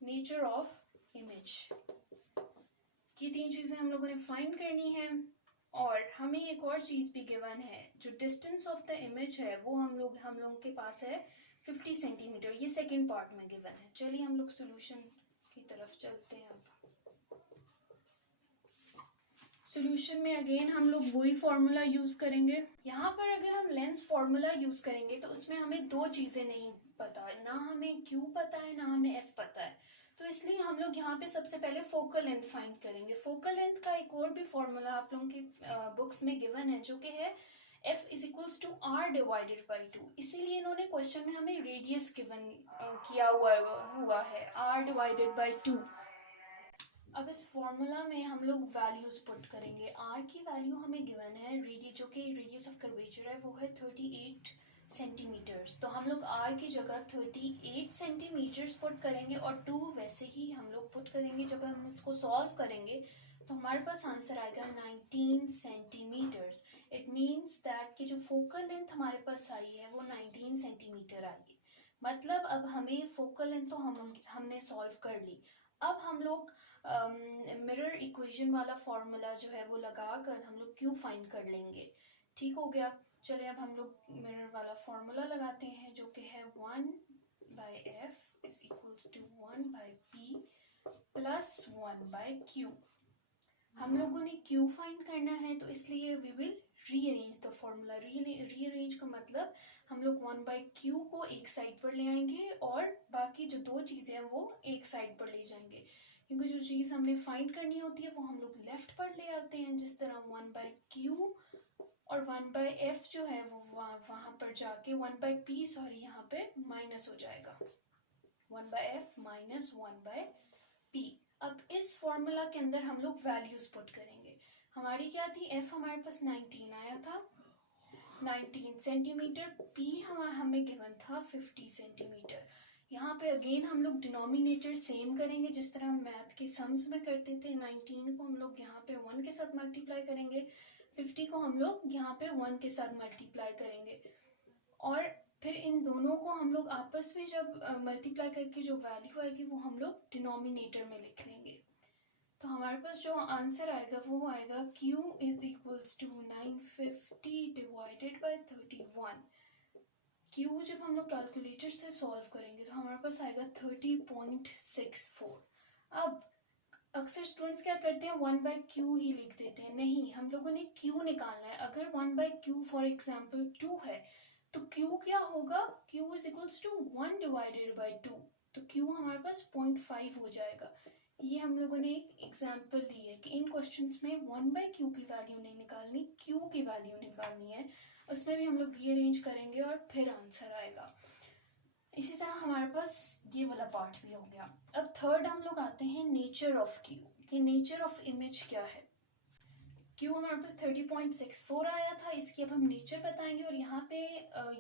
नेचर ऑफ इमेज। ये तीन चीजें हम लोगों ने फाइंड करनी है। और हमें एक और चीज भी गिवन है, जो डिस्टेंस ऑफ द इमेज है वो हम लोगों के पास है 50 सेंटीमीटर। ये सेकेंड पार्ट में गिवन है। चलिए हम लोग सोल्यूशन की तरफ चलते हैं। अब सॉल्यूशन में अगेन हम लोग वही फॉर्मूला यूज करेंगे। यहाँ पर अगर हम लेंस फॉर्मूला यूज करेंगे तो उसमें हमें दो चीजें नहीं पता, ना हमें Q पता है ना हमें F पता है। तो इसलिए हम लोग यहाँ पे सबसे पहले फोकल लेंथ फाइंड करेंगे। फोकल लेंथ का एक और भी फॉर्मूला आप लोगों की बुक्स में गिवन है जो कि है F is equals to R divided by 2। इसीलिए इन्होंने क्वेश्चन में हमें रेडियस गिवन किया हुआ है R डिवाइडेड बाई 2। अब इस फॉर्मूला में हम लोग वैल्यूज पुट करेंगे। R की वैल्यू हमें गिवन है, जो कि रेडियस ऑफ कर्वेचर है वो है 38 सेंटीमीटर्स। तो हम लोग R की जगह 38 सेंटीमीटर्स पुट करेंगे और 2 वैसे ही हम लोग पुट करेंगे। जब हम इसको सॉल्व करेंगे तो हमारे पास आंसर आएगा 19 सेंटीमीटर्स। इट मीन्स दैट कि जो फोकल लेंथ हमारे पास आई है वो 19 सेंटीमीटर आई है। मतलब अब हमें फोकल लेंथ तो हमने सॉल्व कर ली। अब हम लोग मिरर इक्वेशन वाला फॉर्मूला जो है वो लगा कर हम लोग Q फाइंड कर लेंगे। ठीक हो गया। चलिए अब हम लोग मिरर वाला फॉर्मूला लगाते हैं जो कि है 1/F is equals to 1/P plus 1/Q। हम लोगों ने Q फाइंड करना है तो इसलिए we will rearrange the formula. Rearrange का मतलब हम लोग 1/Q को एक साइड पर ले आएंगे और बाकी जो दो चीजें हैं वो एक साइड पर ले जाएंगे, क्योंकि जो चीज हमने फाइंड करनी होती है वो हम लोग लेफ्ट पर ले आते हैं। जिस तरह 1/Q और 1/F जो है वो वहां पर जाके 1/P यहाँ पे माइनस हो जाएगा, 1/F माइनस 1/P। अब इस फॉर्मूला के अंदर हम लोग वैल्यूज पुट करेंगे। हमारी क्या थी, एफ हमारे पास 19 आया था, 19 सेंटीमीटर, पी हमें गिवन था 50 सेंटीमीटर। यहाँ पे अगेन हम लोग डिनोमिनेटर सेम करेंगे जिस तरह हम मैथ के सम्स में करते थे। 19 को हम लोग यहाँ पे 1 के साथ मल्टीप्लाई करेंगे, 50 को हम लोग यहाँ पे 1 के साथ मल्टीप्लाई करेंगे, और फिर इन दोनों को हम लोग आपस में जब मल्टीप्लाई करके जो वैल्यू आएगी वो हम लोग डिनोमिनेटर में लिख लेंगे। तो हमारे पास जो आंसर आएगा वो आएगा Q is equals to 950 divided by 31। Q जब हम लोग कैलकुलेटर से सॉल्व करेंगे तो हमारे पास आएगा 30.64। अब अक्सर स्टूडेंट्स क्या करते हैं, 1/Q ही लिख देते हैं। नहीं, हम लोगों ने Q निकालना है। अगर 1/Q फॉर एग्जाम्पल 2 है तो Q क्या होगा, Q is equals to 1 divided by 2, तो Q हमारे पास 0.5 हो जाएगा। ये हम लोगों ने एक एग्जाम्पल ली है कि इन क्वेश्चंस में 1/Q की वैल्यू नहीं निकालनी, Q की वैल्यू निकालनी है। उसमें भी हम लोग रीअरेंज करेंगे और फिर आंसर आएगा। इसी तरह हमारे पास ये वाला पार्ट भी हो गया। अब थर्ड हम लोग आते हैं नेचर ऑफ Q, कि नेचर ऑफ इमेज क्या है। Q हमारे पास 30.64 आया था, इसकी अब हम नेचर बताएंगे। और यहाँ पे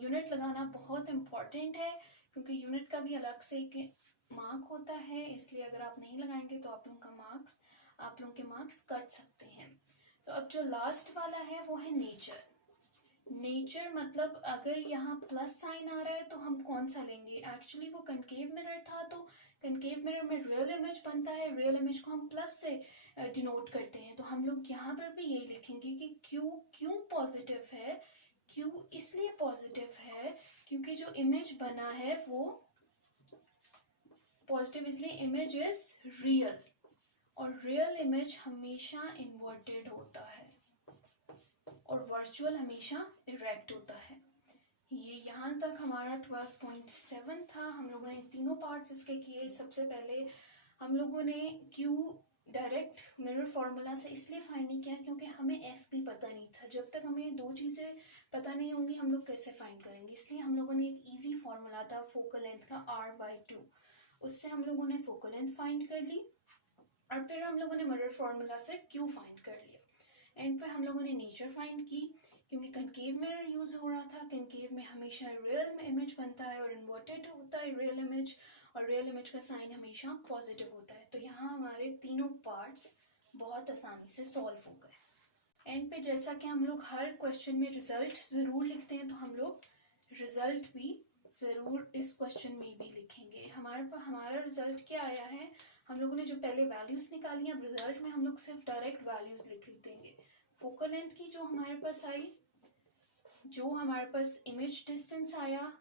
यूनिट लगाना बहुत इम्पॉर्टेंट है क्योंकि यूनिट का भी अलग से एक मार्क होता है, इसलिए अगर आप नहीं लगाएंगे तो आप लोगों के मार्क्स कट सकते हैं। तो अब जो लास्ट वाला है वो है नेचर। नेचर मतलब अगर यहाँ प्लस साइन आ रहा है तो हम कौन सा लेंगे। एक्चुअली वो कनकेव मिरर था, तो कनकेव मिरर में रियल इमेज बनता है, रियल इमेज को हम प्लस से डिनोट करते हैं। तो हम लोग यहाँ पर भी यही लिखेंगे कि क्यों पॉजिटिव है। क्यू इसलिए पॉजिटिव है क्योंकि जो इमेज बना है वो पॉजिटिव, इसलिए इमेज इज रियल, और रियल इमेज हमेशा इन्वर्टेड होता है और वर्चुअल हमेशा इरेक्ट होता है। ये यहाँ तक हमारा 12.7 था। हम लोगों ने तीनों पार्ट्स इसके किए। सबसे पहले हम लोगों ने Q डायरेक्ट मिरर फार्मूला से इसलिए फाइंड नहीं किया क्योंकि हमें F भी पता नहीं था। जब तक हमें दो चीज़ें पता नहीं होंगी हम लोग कैसे फाइंड करेंगे, इसलिए हम लोगों ने एक ईजी फार्मूला था फोकल लेंथ का R/2, उससे हम लोगों ने फोकल लेंथ फाइंड कर ली और फिर हम लोगों ने मिरर फार्मूला से Q फाइंड कर लिया। एंड पे हम लोगों ने नेचर फाइंड की क्योंकि कनकेव मिरर यूज हो रहा था। कनकेव में हमेशा रियल में इमेज बनता है और इन्वर्टेड होता है रियल इमेज, और रियल इमेज का साइन हमेशा पॉजिटिव होता है। तो यहाँ हमारे तीनों पार्ट्स बहुत आसानी से सॉल्व हो गए। एंड पे जैसा कि हम लोग हर क्वेश्चन में रिजल्ट ज़रूर लिखते हैं, तो हम लोग रिजल्ट भी ज़रूर इस क्वेश्चन में भी लिखेंगे। हमारा रिजल्ट क्या आया है, हम लोगों ने जो पहले वैल्यूज निकाली, अब रिजल्ट में हम लोग सिर्फ डायरेक्ट वैल्यूज लिख देंगे। फोकल लेंथ की जो हमारे पास आई, जो हमारे पास इमेज डिस्टेंस आया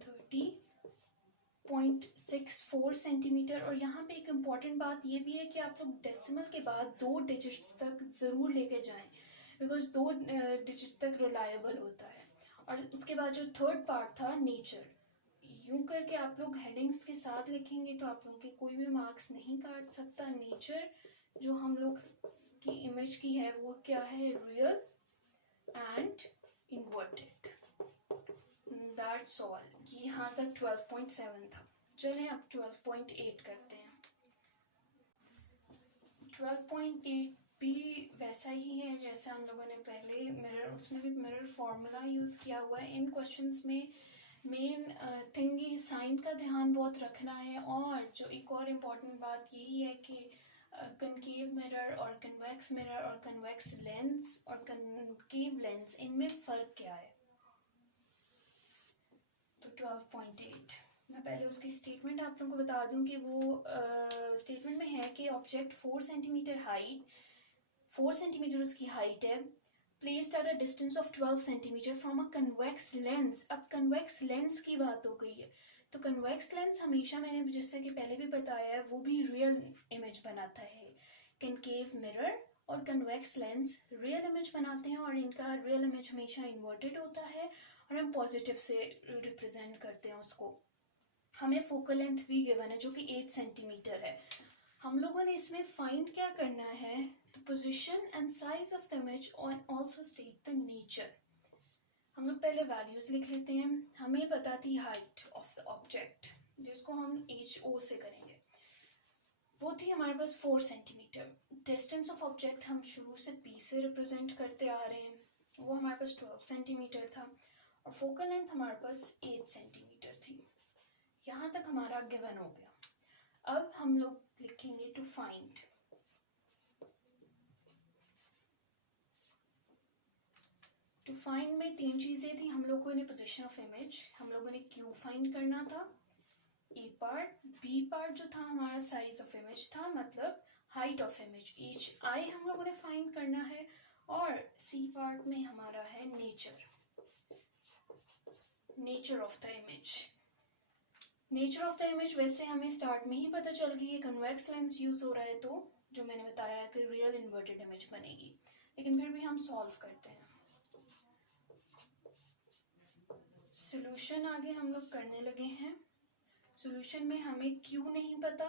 30.64 सेंटीमीटर। और यहाँ पे एक इम्पॉर्टेंट बात ये भी है कि आप लोग डेसिमल के बाद 2 डिजिट्स तक ज़रूर लेके जाएं, बिकॉज 2 डिजिट तक रिलायबल होता है। और उसके बाद जो थर्ड पार्ट था नेचर, यूं करके आप लोग हेडिंग्स के साथ लिखेंगे तो आप लोगों के कोई भी मार्क्स नहीं काट सकता। नेचर जो हम लोग की इमेज की है वो क्या है, real and inverted. That's all. ये यहाँ तक 12.7 था। चलें अब 12.8 करते हैं। 12.8 भी वैसा ही है जैसा हम लोगों ने पहले मिरर, उसमें भी मिरर फॉर्मूला यूज़ किया हुआ है। इन क्वेश्चंस में मेन थिंग ये साइन का ध्यान बहुत रखना है। और जो एक और इम्पॉर्टेंट बात यही है कि कनकेव मिरर और कन्वेक्स मिरर और कन्वेक्स लेंस और कनकेव लेंस, इनमें फ़र्क क्या है। तो 12.8 मैं पहले उसकी स्टेटमेंट आप लोगों को बता दूं कि वो स्टेटमेंट में है कि ऑब्जेक्ट 4 सेंटीमीटर हाइट, 4 सेंटीमीटर उसकी हाइट है, placed at a distance of 12 centimetre from a convex lens. अब कन्वेक्स लेंस की बात हो गई है, तो कन्वेक्स लेंस हमेशा, मैंने जिससे कि पहले भी बताया है, वो भी रियल इमेज बनाता है। कनकेव मिरर और कन्वेक्स लेंस रियल इमेज बनाते हैं और इनका रियल इमेज हमेशा इन्वर्टेड होता है और हम पॉजिटिव से रिप्रेजेंट करते हैं उसको। हमें फोकल लेंथ भी गिवन है जो कि 8 सेंटीमीटर है। हम लोगों ने इसमें फाइंड क्या करना है, the position and size of the image और ऑल्सो स्टेट द नेचर। हम लोग पहले वैल्यूज लिख लेते हैं। हमें पता थी हाइट ऑफ द ऑब्जेक्ट, जिसको हम HO से करेंगे। वो थी हमारे पास 4 सेंटीमीटर। डिस्टेंस ऑफ ऑब्जेक्ट हम शुरू से पी से रिप्रेजेंट करते आ रहे हैं, वो हमारे पास 12 सेंटीमीटर था, और फोकल लेंथ हमारे पास 8 सेंटीमीटर थी। यहाँ तक हमारा गिवन हो गया। अब हम लोग लिखेंगे टू फाइंड। टू फाइंड में 3 चीज़ें थी। हम लोगों ने पोजीशन ऑफ इमेज, हम लोगों ने क्यू फाइंड करना था, ए पार्ट, बी पार्ट जो था हमारा साइज ऑफ इमेज था, मतलब height of image, H I हम लोगों ने फाइंड करना है, और सी पार्ट में हमारा है nature, nature of the image. Nature of the image वैसे हमें स्टार्ट में ही पता चल गई है, कन्वेक्स लेंस यूज हो रहा है, तो जो मैंने बताया कि रियल इन्वर्टेड इमेज बनेगी, लेकिन फिर भी हम सॉल्व करते हैं। सॉल्यूशन आगे हम लोग करने लगे हैं। सॉल्यूशन में हमें क्यू नहीं पता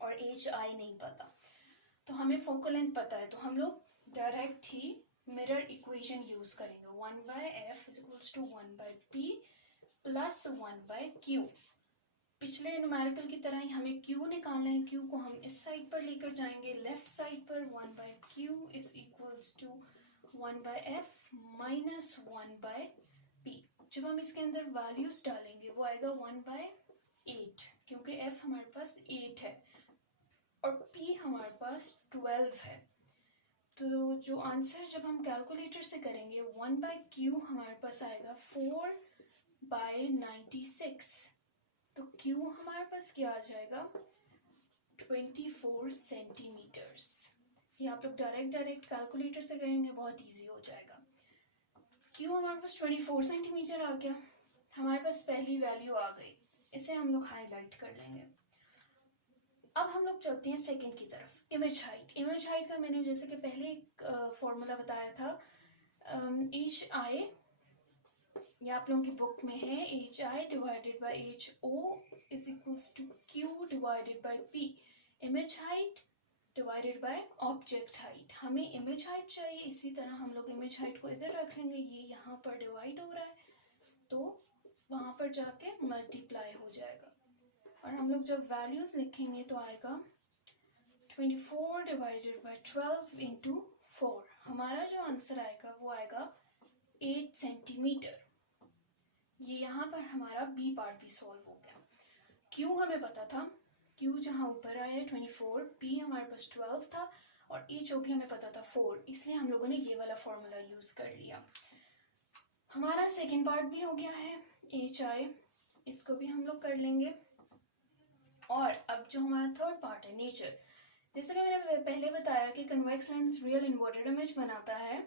और एच आई नहीं पता, तो हमें फोकल लेंथ पता है, तो हम लोग डायरेक्ट ही मिरर इक्वेशन यूज करेंगे। 1/f is equals to 1/p plus 1/q। पिछले न्यूमेरिकल की तरह ही हमें क्यू निकालना है, क्यू को हम इस साइड पर लेकर जाएंगे, लेफ्ट साइड पर 1/q is equals to 1/f minus 1/p। जब हम इसके अंदर वैल्यूज डालेंगे वो आएगा 1/8, क्योंकि f हमारे पास 8 है और p हमारे पास 12 है। तो जो आंसर जब हम कैलकुलेटर से करेंगे 1/q हमारे पास आएगा 4/96, तो q हमारे पास क्या आ जाएगा 24 सेंटीमीटर्स। ये आप लोग डायरेक्ट कैलकुलेटर से करेंगे, बहुत इजी हो जाएगा। q हमारे पास 24 सेंटीमीटर आ गया, हमारे पास पहली वैल्यू आ गई, इसे हम लोग हाईलाइट कर लेंगे। अब हम लोग चलते हैं सेकंड की तरफ, इमेज हाइट। इमेज हाइट का मैंने जैसे कि पहले एक फॉर्मूला बताया था, एच आई, ये आप लोगों की बुक में है, H I divided by H O is equals to Q divided by P. Image height divided by object height. हमें इमेज हाइट चाहिए, इसी तरह हम लोग इमेज हाइट को इधर रख लेंगे, ये यहाँ पर डिवाइड हो रहा है तो वहाँ पर जाके मल्टीप्लाई हो जाएगा, और हम लोग जब वैल्यूज लिखेंगे तो आएगा 24 डिवाइडेड बाई 12 इंटू 4। हमारा जो आंसर आएगा वो आएगा 8 सेंटीमीटर। ये यहाँ पर हमारा बी पार्ट भी सॉल्व हो गया। क्यू हमें पता था, क्यू जहाँ ऊपर आया है 24, पी हमारे पास 12 था, और एच ओ भी हमें पता था 4, इसलिए हम लोगों ने ये वाला फॉर्मूला यूज कर लिया। हमारा सेकेंड पार्ट भी हो गया है, एच आई, इसको भी हम लोग कर लेंगे। और अब जो हमारा थर्ड पार्ट है नेचर, जैसे कि मैंने पहले बताया कि convex lens real inverted image बनाता है,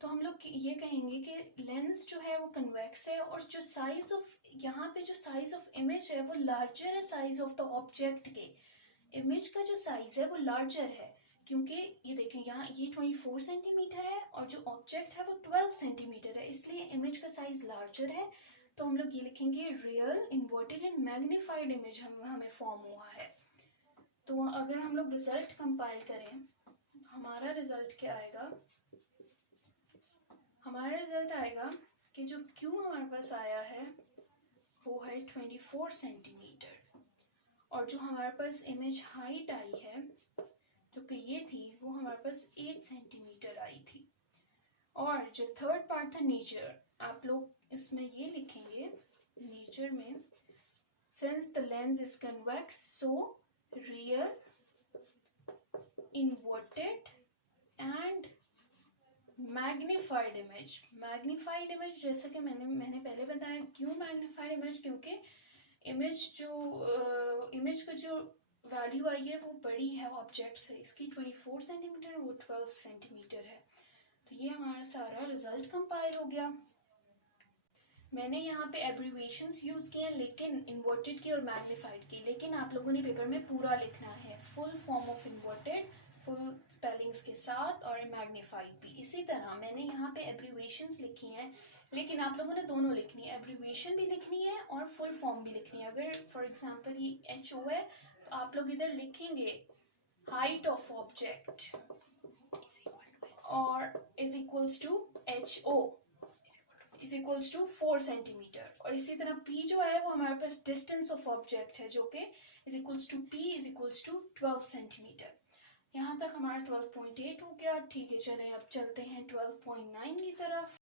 तो हम लोग ये कहेंगे कि लेंस जो है वो कन्वेक्स है, और जो साइज ऑफ, यहाँ पे जो साइज ऑफ इमेज है वो लार्जर है साइज ऑफ द ऑब्जेक्ट के। इमेज का जो साइज है वो लार्जर है, क्योंकि ये देखें यहाँ ये 24 सेंटीमीटर है और जो ऑब्जेक्ट है वो 12 सेंटीमीटर है, इसलिए इमेज का साइज लार्जर है। तो हम लोग ये लिखेंगे real inverted and magnified image हमें फॉर्म हुआ है। तो अगर हम लोग रिजल्ट कंपाइल करें, हमारा रिजल्ट क्या आएगा, हमारा रिजल्ट आएगा कि जो Q हमारे पास आया है वो है 24 सेंटीमीटर, और जो हमारे पास इमेज हाइट आई है जो कि ये थी वो हमारे पास 8 सेंटीमीटर आई थी। और जो थर्ड पार्ट था नेचर, आप लोग इसमें ये लिखेंगे नेचर में, since the lens is convex so real inverted and magnified image. Magnified image जैसे कि मैंने पहले बताया, क्यों मैग्नीफाइड इमेज, क्योंकि इमेज का जो वैल्यू आई है वो बड़ी है ऑब्जेक्ट से, इसकी 24 सेंटीमीटर, वो 12 सेंटीमीटर है। तो ये हमारा सारा रिजल्ट कंपाइल हो गया। मैंने यहाँ पे एब्रीविएशंस यूज किए हैं, लेकिन इन्वर्टेड की और मैग्नीफाइड की, लेकिन आप लोगों ने पेपर में पूरा लिखना है, full form of inverted, full spellings के साथ, और मैग्नीफाइड भी। इसी तरह मैंने यहाँ पे एब्रीविएशंस लिखी हैं, लेकिन आप लोगों ने दोनों लिखनी है, एब्रीविएशन भी लिखनी है और फुल फॉर्म भी लिखनी है। अगर फॉर एग्जांपल ये एच ओ है तो आप लोग इधर लिखेंगे हाइट ऑफ ऑब्जेक्ट और is equals to H O, is equals to 4 centimetre. और इसी तरह p जो है वो हमारे पास डिस्टेंस ऑफ ऑब्जेक्ट है जो कि is equals to p is equals to 12 centimetre. यहाँ तक हमारा 12.8 हो गया। ठीक है, चले अब चलते हैं 12.9 की तरफ।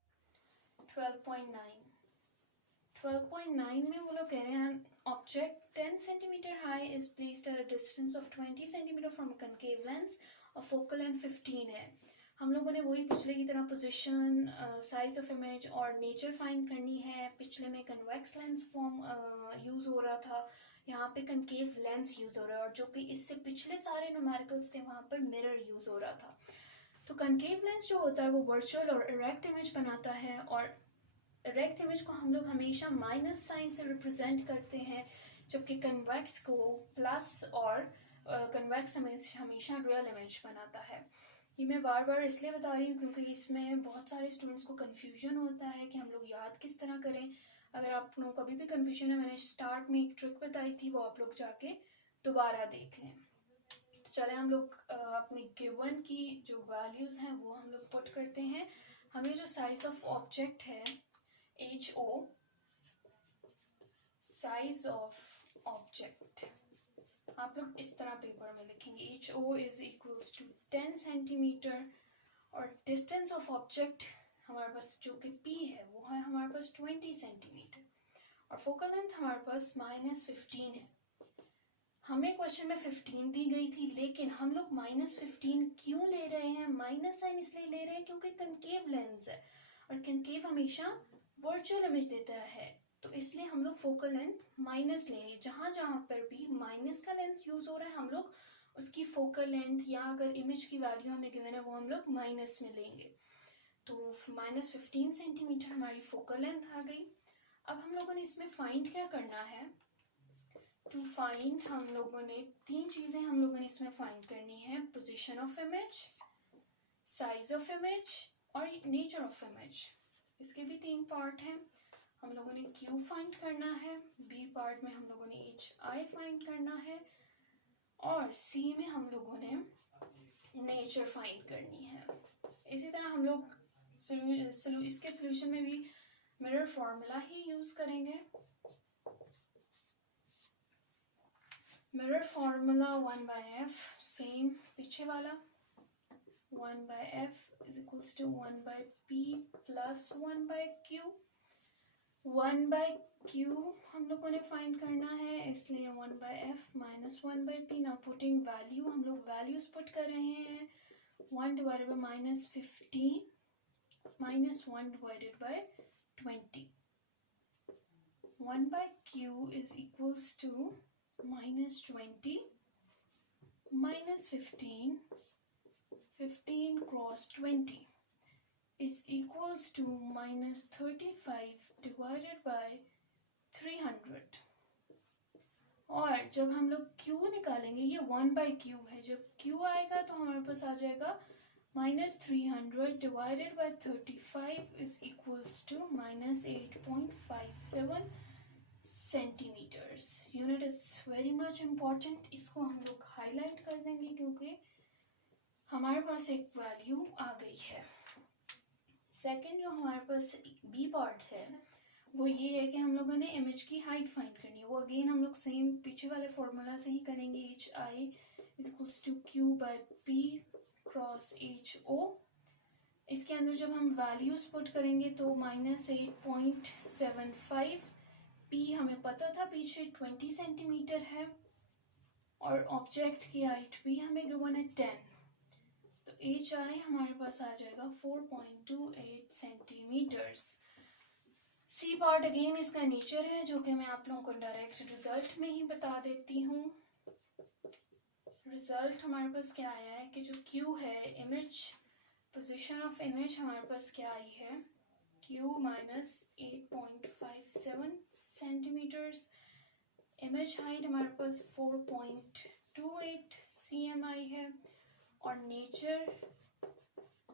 12.9 में वो लोग कह रहे हैं object 10 centimetre high is placed at a distance of 20 centimetre from concave lens और फोकल लेंथ 15 है। हम लोगों ने वही पिछले की तरह पोजीशन, साइज ऑफ इमेज और नेचर फाइंड करनी है। पिछले में कन्वेक्स लेंस फॉर्म यूज़ हो रहा था, यहाँ पे कनकेव लेंस यूज़ हो रहा है, और जो कि इससे पिछले सारे न्यूमेरिकल्स थे वहाँ पर मिरर यूज़ हो रहा था। तो कनकेव लेंस जो होता है वो वर्चुअल और इरेक्ट इमेज बनाता है, और इरेक्ट इमेज को हम लोग हमेशा माइनस साइन से रिप्रेजेंट करते हैं, जबकि कन्वेक्स को प्लस, और कन्वेक्स इमेज हमेशा रियल इमेज बनाता है। ये मैं बार बार इसलिए बता रही हूँ क्योंकि इसमें बहुत सारे स्टूडेंट्स को कन्फ्यूजन होता है कि हम लोग याद किस तरह करें। अगर आप लोगों को कभी भी कन्फ्यूजन है, मैंने स्टार्ट में एक ट्रिक बताई थी, वो आप लोग जाके दोबारा देख लें। तो चले हम लोग अपने गिवन की जो वैल्यूज़ हैं वो हम लोग पुट करते हैं। हमें जो साइज ऑफ ऑब्जेक्ट है HO, साइज ऑफ ऑब्जेक्ट आप लोग इस तरह पेपर में लिखेंगे, HO is equals to 10 centimetre, और डिस्टेंस ऑफ ऑब्जेक्ट हमारे पास जो कि P है वो है हमारे पास 20 सेंटीमीटर, और फोकल लेंथ हमारे पास -15 है। हमें क्वेश्चन में 15 दी गई थी, लेकिन हम लोग -15 क्यों ले रहे हैं? माइनस साइन इसलिए ले रहे हैं क्योंकि कनकेव लेंस है, और कनकेव हमेशा वर्चुअल इमेज देता है, तो इसलिए हम लोग फोकल लेंथ माइनस लेंगे। जहाँ जहाँ पर भी माइनस का लेंस यूज हो रहा है हम लोग उसकी फोकल लेंथ, या अगर इमेज की वैल्यू हमें गिवन है वो हम लोग माइनस में लेंगे। तो -15 सेंटीमीटर हमारी फोकल लेंथ आ गई। अब हम लोगों ने इसमें फाइंड क्या करना है? टू फाइंड हम लोगों ने 3 चीज़ें हम लोगों ने इसमें फाइंड करनी है, position of image, size of image और नेचर ऑफ इमेज। इसके भी 3 पार्ट हैं। हम लोगों ने Q फाइंड करना है, B पार्ट में हम लोगों ने HI फाइंड करना है, और C में हम लोगों ने नेचर फाइंड करनी है। इसी तरह हम लोग इसके सोल्यूशन में भी मिरर फॉर्मूला ही यूज करेंगे। मिरर फॉर्मूला 1/f, सेम पीछे वाला, 1/f is equals to 1/p plus 1/q। 1/q हम लोगों ने फाइंड करना है, इसलिए 1/f minus 1/p। Now putting value, हम लोग वैल्यूज पुट कर रहे हैं। 1 divided by -15 minus 1 divided by 20. 1/q is equals to -20 minus 15. 15 cross 20 is equals to -35 divided by 300. और जब हम लोग q निकालेंगे, ये 1/q है, जब q आएगा तो हमारे पास आ जाएगा -300 divided by 35 is equals to -8.57 centimeters. Unit is very much important. इसको हम लोग हाईलाइट कर देंगे क्योंकि हमारे पास एक वैल्यू आ गई है। सेकंड जो हमारे पास बी पार्ट है वो ये है कि हम लोगों ने इमेज की हाइट फाइंड करनी है। वो अगेन हम लोग सेम पीछे वाले फॉर्मूला से ही करेंगे, HI is equals to Q by P cross HO। इसके अंदर जब हम वैल्यूज पुट करेंगे तो -8.75, P हमें पता था पीछे 20 सेंटीमीटर है, और ऑब्जेक्ट की हाइट भी हमें गिवन है 10, तो HI हमारे पास आ जाएगा 4.28 सेंटीमीटर्स। सी पार्ट अगेन इसका नेचर है, जो कि मैं आप लोगों को डायरेक्ट रिजल्ट में ही बता देती हूँ। रिजल्ट हमारे पास क्या आया है कि जो Q है, इमेज पोजीशन ऑफ इमेज हमारे पास क्या आई है, Q minus 8.57 centimetres. Image height हमारे पास 4.28 cm आई है, और नेचर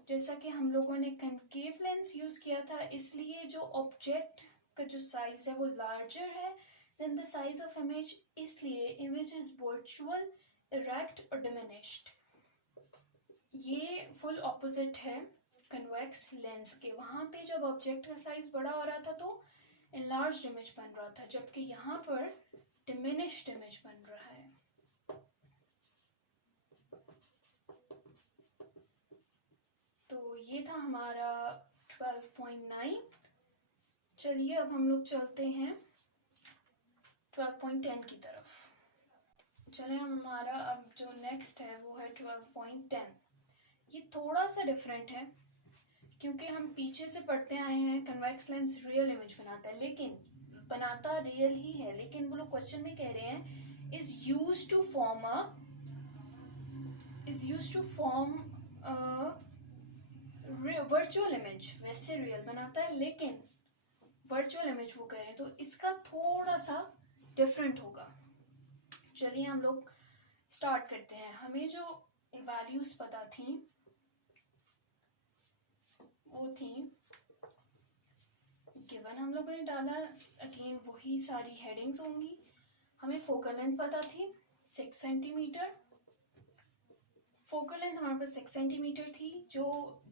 जैसा कि हम लोगों ने कनकेव लेंस यूज किया था, इसलिए जो ऑब्जेक्ट का जो साइज है वो लार्जर है then the size of image, इसलिए इमेज इज वर्चुअल, इरेक्ट और डिमिनिश्ड। ये फुल ऑपोजिट है कन्वेक्स लेंस के। वहाँ पे जब ऑब्जेक्ट का साइज बड़ा हो रहा था तो enlarged इमेज बन रहा था, जबकि यहाँ पर diminished इमेज बन रहा है। तो ये था हमारा 12.9। चलिए अब हम लोग चलते हैं 12.10 की तरफ। चले हमारा अब जो नेक्स्ट है वो है 12.10। ये थोड़ा सा डिफरेंट है क्योंकि हम पीछे से पढ़ते आए हैं कन्वेक्स लेंस रियल इमेज बनाता है, लेकिन बनाता रियल ही है, लेकिन वो लोग क्वेश्चन में कह रहे हैं is use to form virtual image. वैसे रियल बनाता है लेकिन वर्चुअल इमेज वो कह रहे हैं, तो इसका थोड़ा सा डिफरेंट होगा। चलिए हम लोग स्टार्ट करते हैं। हमें जो वैल्यूज पता थी वो थी गिवन, हम लोगों ने डाला, अगेन वही सारी हेडिंग्स होंगी। हमें फोकल लेंथ पता थी 6 सेंटीमीटर, फोकल लेंथ हमारे पास 6 सेंटीमीटर थी। जो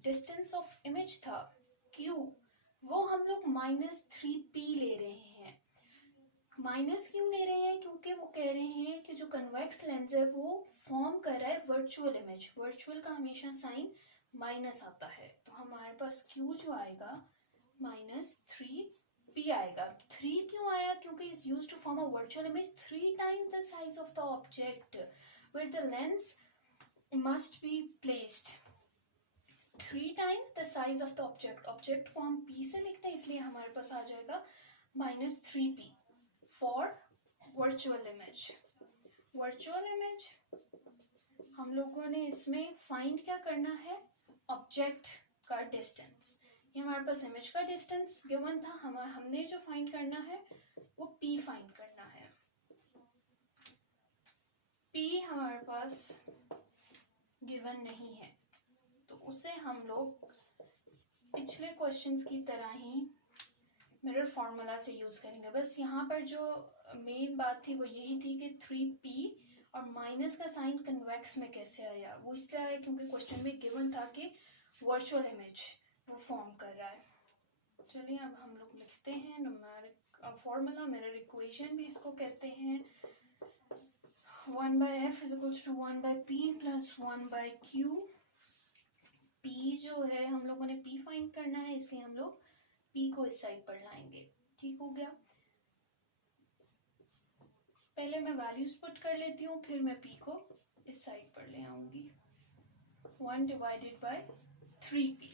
डिस्टेंस ऑफ इमेज था Q वो हम लोग -3p ले रहे हैं। माइनस क्यों ले रहे हैं? क्योंकि वो कह रहे हैं कि जो कन्वेक्स लेंस है वो फॉर्म कर रहा है वर्चुअल इमेज। वर्चुअल का हमेशा साइन माइनस आता है, तो हमारे पास Q जो आएगा -3p आएगा। 3 क्यों आया? क्योंकि is used to form a virtual image 3 times the size of the object where the lens must be placed 3 times the size of the object. Object को हम p से लिखते हैं, इसलिए हमारे पास आ जाएगा -3p for virtual image. Virtual image हम लोगों ने इसमें फाइंड क्या करना है? ऑब्जेक्ट का डिस्टेंस। ये हमारे पास इमेज का डिस्टेंस गिवन था, हमने जो फाइंड करना है वो p फाइंड करना है। p हमारे पास गिवन नहीं है, तो उसे हम लोग पिछले क्वेश्चंस की तरह ही मिरर फॉर्मूला से यूज करेंगे। बस यहाँ पर जो मेन बात थी वो यही थी कि 3p और माइनस का साइन कन्वेक्स में कैसे आया। वो इसलिए आया क्योंकि क्वेश्चन में गिवन था कि वर्चुअल इमेज वो फॉर्म कर रहा है। चलिए अब हम लोग लिखते हैं न्यूमेरिक फॉर्मूला, मिरर इक्वेशन भी इसको कहते हैं। 1/f is equals to 1/p plus 1/q। p जो है हम लोगों ने p फाइंड करना है, इसलिए हम लोग p को इस साइड पर लाएंगे। ठीक हो गया। पहले मैं वैल्यूज पुट कर लेती हूँ, फिर मैं p को इस साइड पर ले आऊंगी। 1 डिवाइडेड बाय 3p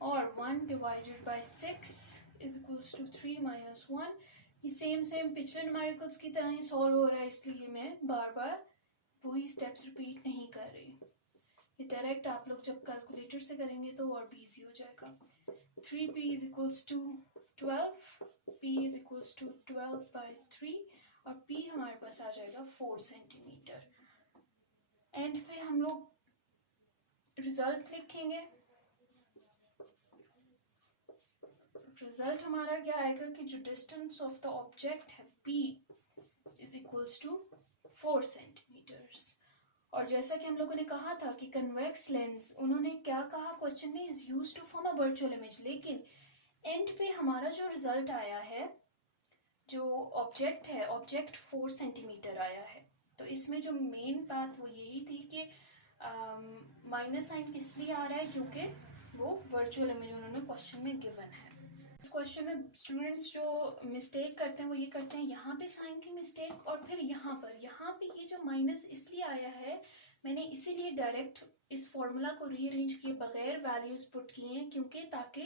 और 1 divided by 6 is equals to 3 minus 1। ये सेम पिछले न्यूमेरिकल्स की तरह ही सॉल्व हो रहा है, इसलिए मैं बार बार वही स्टेप्स रिपीट नहीं कर रही। ये डायरेक्ट आप लोग जब कैलकुलेटर से करेंगे तो और भी ईजी हो जाएगा। 3p is equals to 12, p is equals to 12/3 और p हमारे पास आ जाएगा 4 सेंटीमीटर। एंड पे हम लोग रिजल्ट लिखेंगे। रिजल्ट हमारा क्या आएगा कि जो डिस्टेंस ऑफ द ऑब्जेक्ट है p is equals to 4 centimetres. और जैसा कि हम लोगों ने कहा था कि कन्वेक्स लेंस, उन्होंने क्या कहा क्वेश्चन में, is used to form a virtual image, लेकिन एंड पे हमारा जो रिजल्ट आया है, जो ऑब्जेक्ट है, ऑब्जेक्ट 4 सेंटीमीटर आया है। तो इसमें जो मेन बात वो यही थी कि माइनस साइन किस लिए आ रहा है, क्योंकि वो वर्चुअल इमेज उन्होंने क्वेश्चन में गिवन है। इस क्वेश्चन में स्टूडेंट्स जो मिस्टेक करते हैं वो ये करते हैं, यहाँ पे साइन की मिस्टेक और फिर यहाँ पे ये जो माइनस इसलिए आया है, मैंने इसीलिए डायरेक्ट इस फॉर्मूला को रीअरेंज किए बगैर वैल्यूज पुट किए हैं, क्योंकि ताकि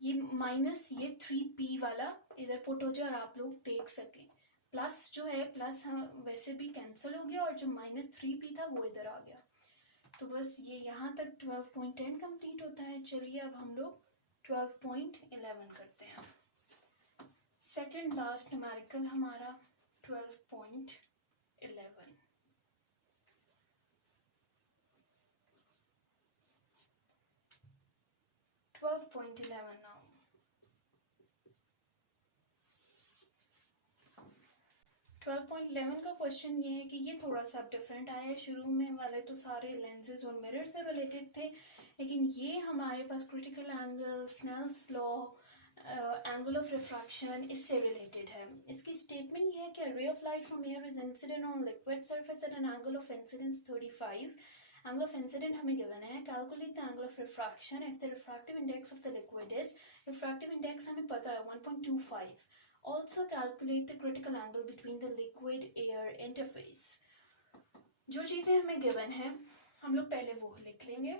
ये माइनस ये 3p वाला इधर पुट हो जाए और आप लोग देख सकें। प्लस जो है, प्लस वैसे भी कैंसिल हो गया और जो -3p था वो इधर आ गया। तो बस ये यहाँ तक 12.10 कंप्लीट होता है। चलिए अब हम लोग 12.11 करते हैं। सेकेंड लास्ट न्यूमेरिकल हमारा 12.11। 12.11 का क्वेश्चन ये है कि ये थोड़ा सा डिफरेंट आया है। शुरू में वाले तो सारे लेंसेज और मिरर से रिलेटेड थे, लेकिन ये हमारे पास critical angle, Snell's law, angle of refraction, इससे रिलेटेड है। इसकी स्टेटमेंट ये है कि ray of light from air is incident on liquid surface at an angle of incidence 35। Angle of incident हमें गिवन है। Calculate the angle of refraction if the refractive index of the liquid is, refractive index हमें पता है 1.25। Also calculate the critical angle between the liquid-air interface. जो चीज़ें हमें गिवन है हम लोग पहले वो लिख लेंगे।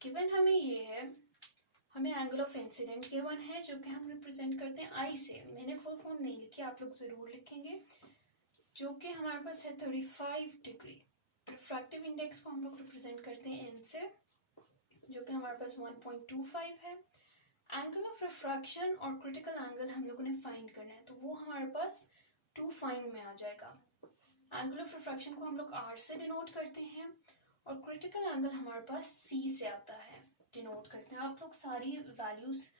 गिवन हमें ये है, हमें एंगल ऑफ इंसिडेंट गिवन है जो कि हम रिप्रेजेंट करते हैं आई से। मैंने फुल फॉर्म नहीं लिखी, आप लोग ज़रूर लिखेंगे, जो कि हमारे पास है 35 डिग्री। रिफ्रैक्टिव इंडेक्स को हम लोग रिप्रेजेंट करते हैं एन से, जो कि हमारे पास 1.25 है। एंगल ऑफ रिफ्रैक्शन और क्रिटिकल एंगल हम लोगों ने फाइंड करना है, तो वो हमारे पास 2 फाइंड में आ जाएगा। एंगल ऑफ रिफ्रैक्शन को हम लोग आर से डिनोट करते हैं और क्रिटिकल एंगल हमारे पास सी से आता है, डिनोट करते हैं। आप लोग सारी वैल्यूज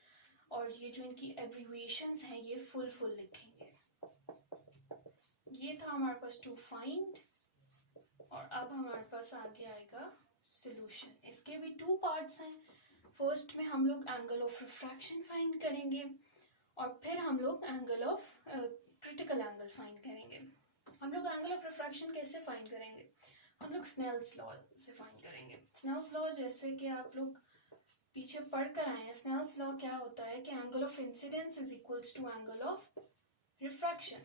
और ये जो इनकी एब्रीविएशंस हैं ये फुल लिखेंगे। ये था हमारे पास 2 फाइंड, और अब हमारे पास आगे आएगा सोल्यूशन। इसके भी 2 पार्ट्स हैं। फर्स्ट में हम लोग एंगल ऑफ रिफ्रैक्शन फाइंड करेंगे और फिर हम लोग angle of critical angle find करेंगे। हम लोग एंगल ऑफ रिफ्रैक्शन कैसे फाइंड करेंगे? हम लोग स्नेल्स लॉ से फाइंड करेंगे। स्नेल्स लॉ जैसे कि आप लोग पीछे पढ़ कर आए हैं, स्नेल्स लॉ क्या होता है कि angle of incidence is equals to angle of refraction,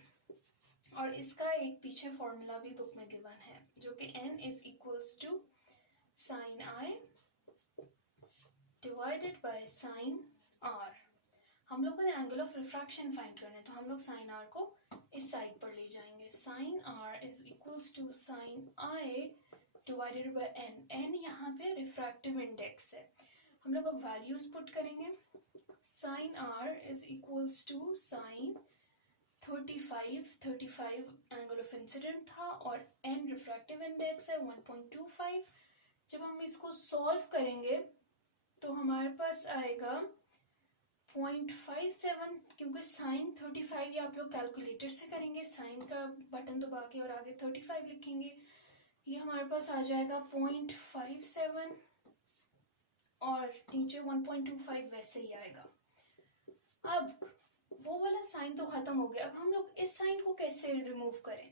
और इसका एक पीछे फॉर्मूला भी बुक में गिवन है जो कि n is equals to sine I divided by sine R. हम लोगों ने एंगल ऑफ रिफ्रैक्शन फाइंड करना है, तो हम लोग साइन आर को इस साइड पर ले जाएंगे। Sine R is equals to sine I divided by N. N यहाँ पे रिफ्रैक्टिव इंडेक्स है। हम लोग अब वैल्यूज पुट करेंगे। Sine R is equals to sine 35 angle of incident था और एन रिफ्रैक्टिव इंडेक्स है 1.25। जब हम इसको सॉल्व करेंगे तो हमारे पास आएगा 0.57, क्योंकि साइन 35 ये आप लोग कैलकुलेटर से करेंगे, साइन का बटन दबा के और आगे 35 लिखेंगे। ये हमारे पास आ जाएगा 0.57 और नीचे 1.25 वैसे ही आएगा। अब वो वाला साइन तो खत्म हो गया। अब हम लोग इस साइन को कैसे रिमूव करें?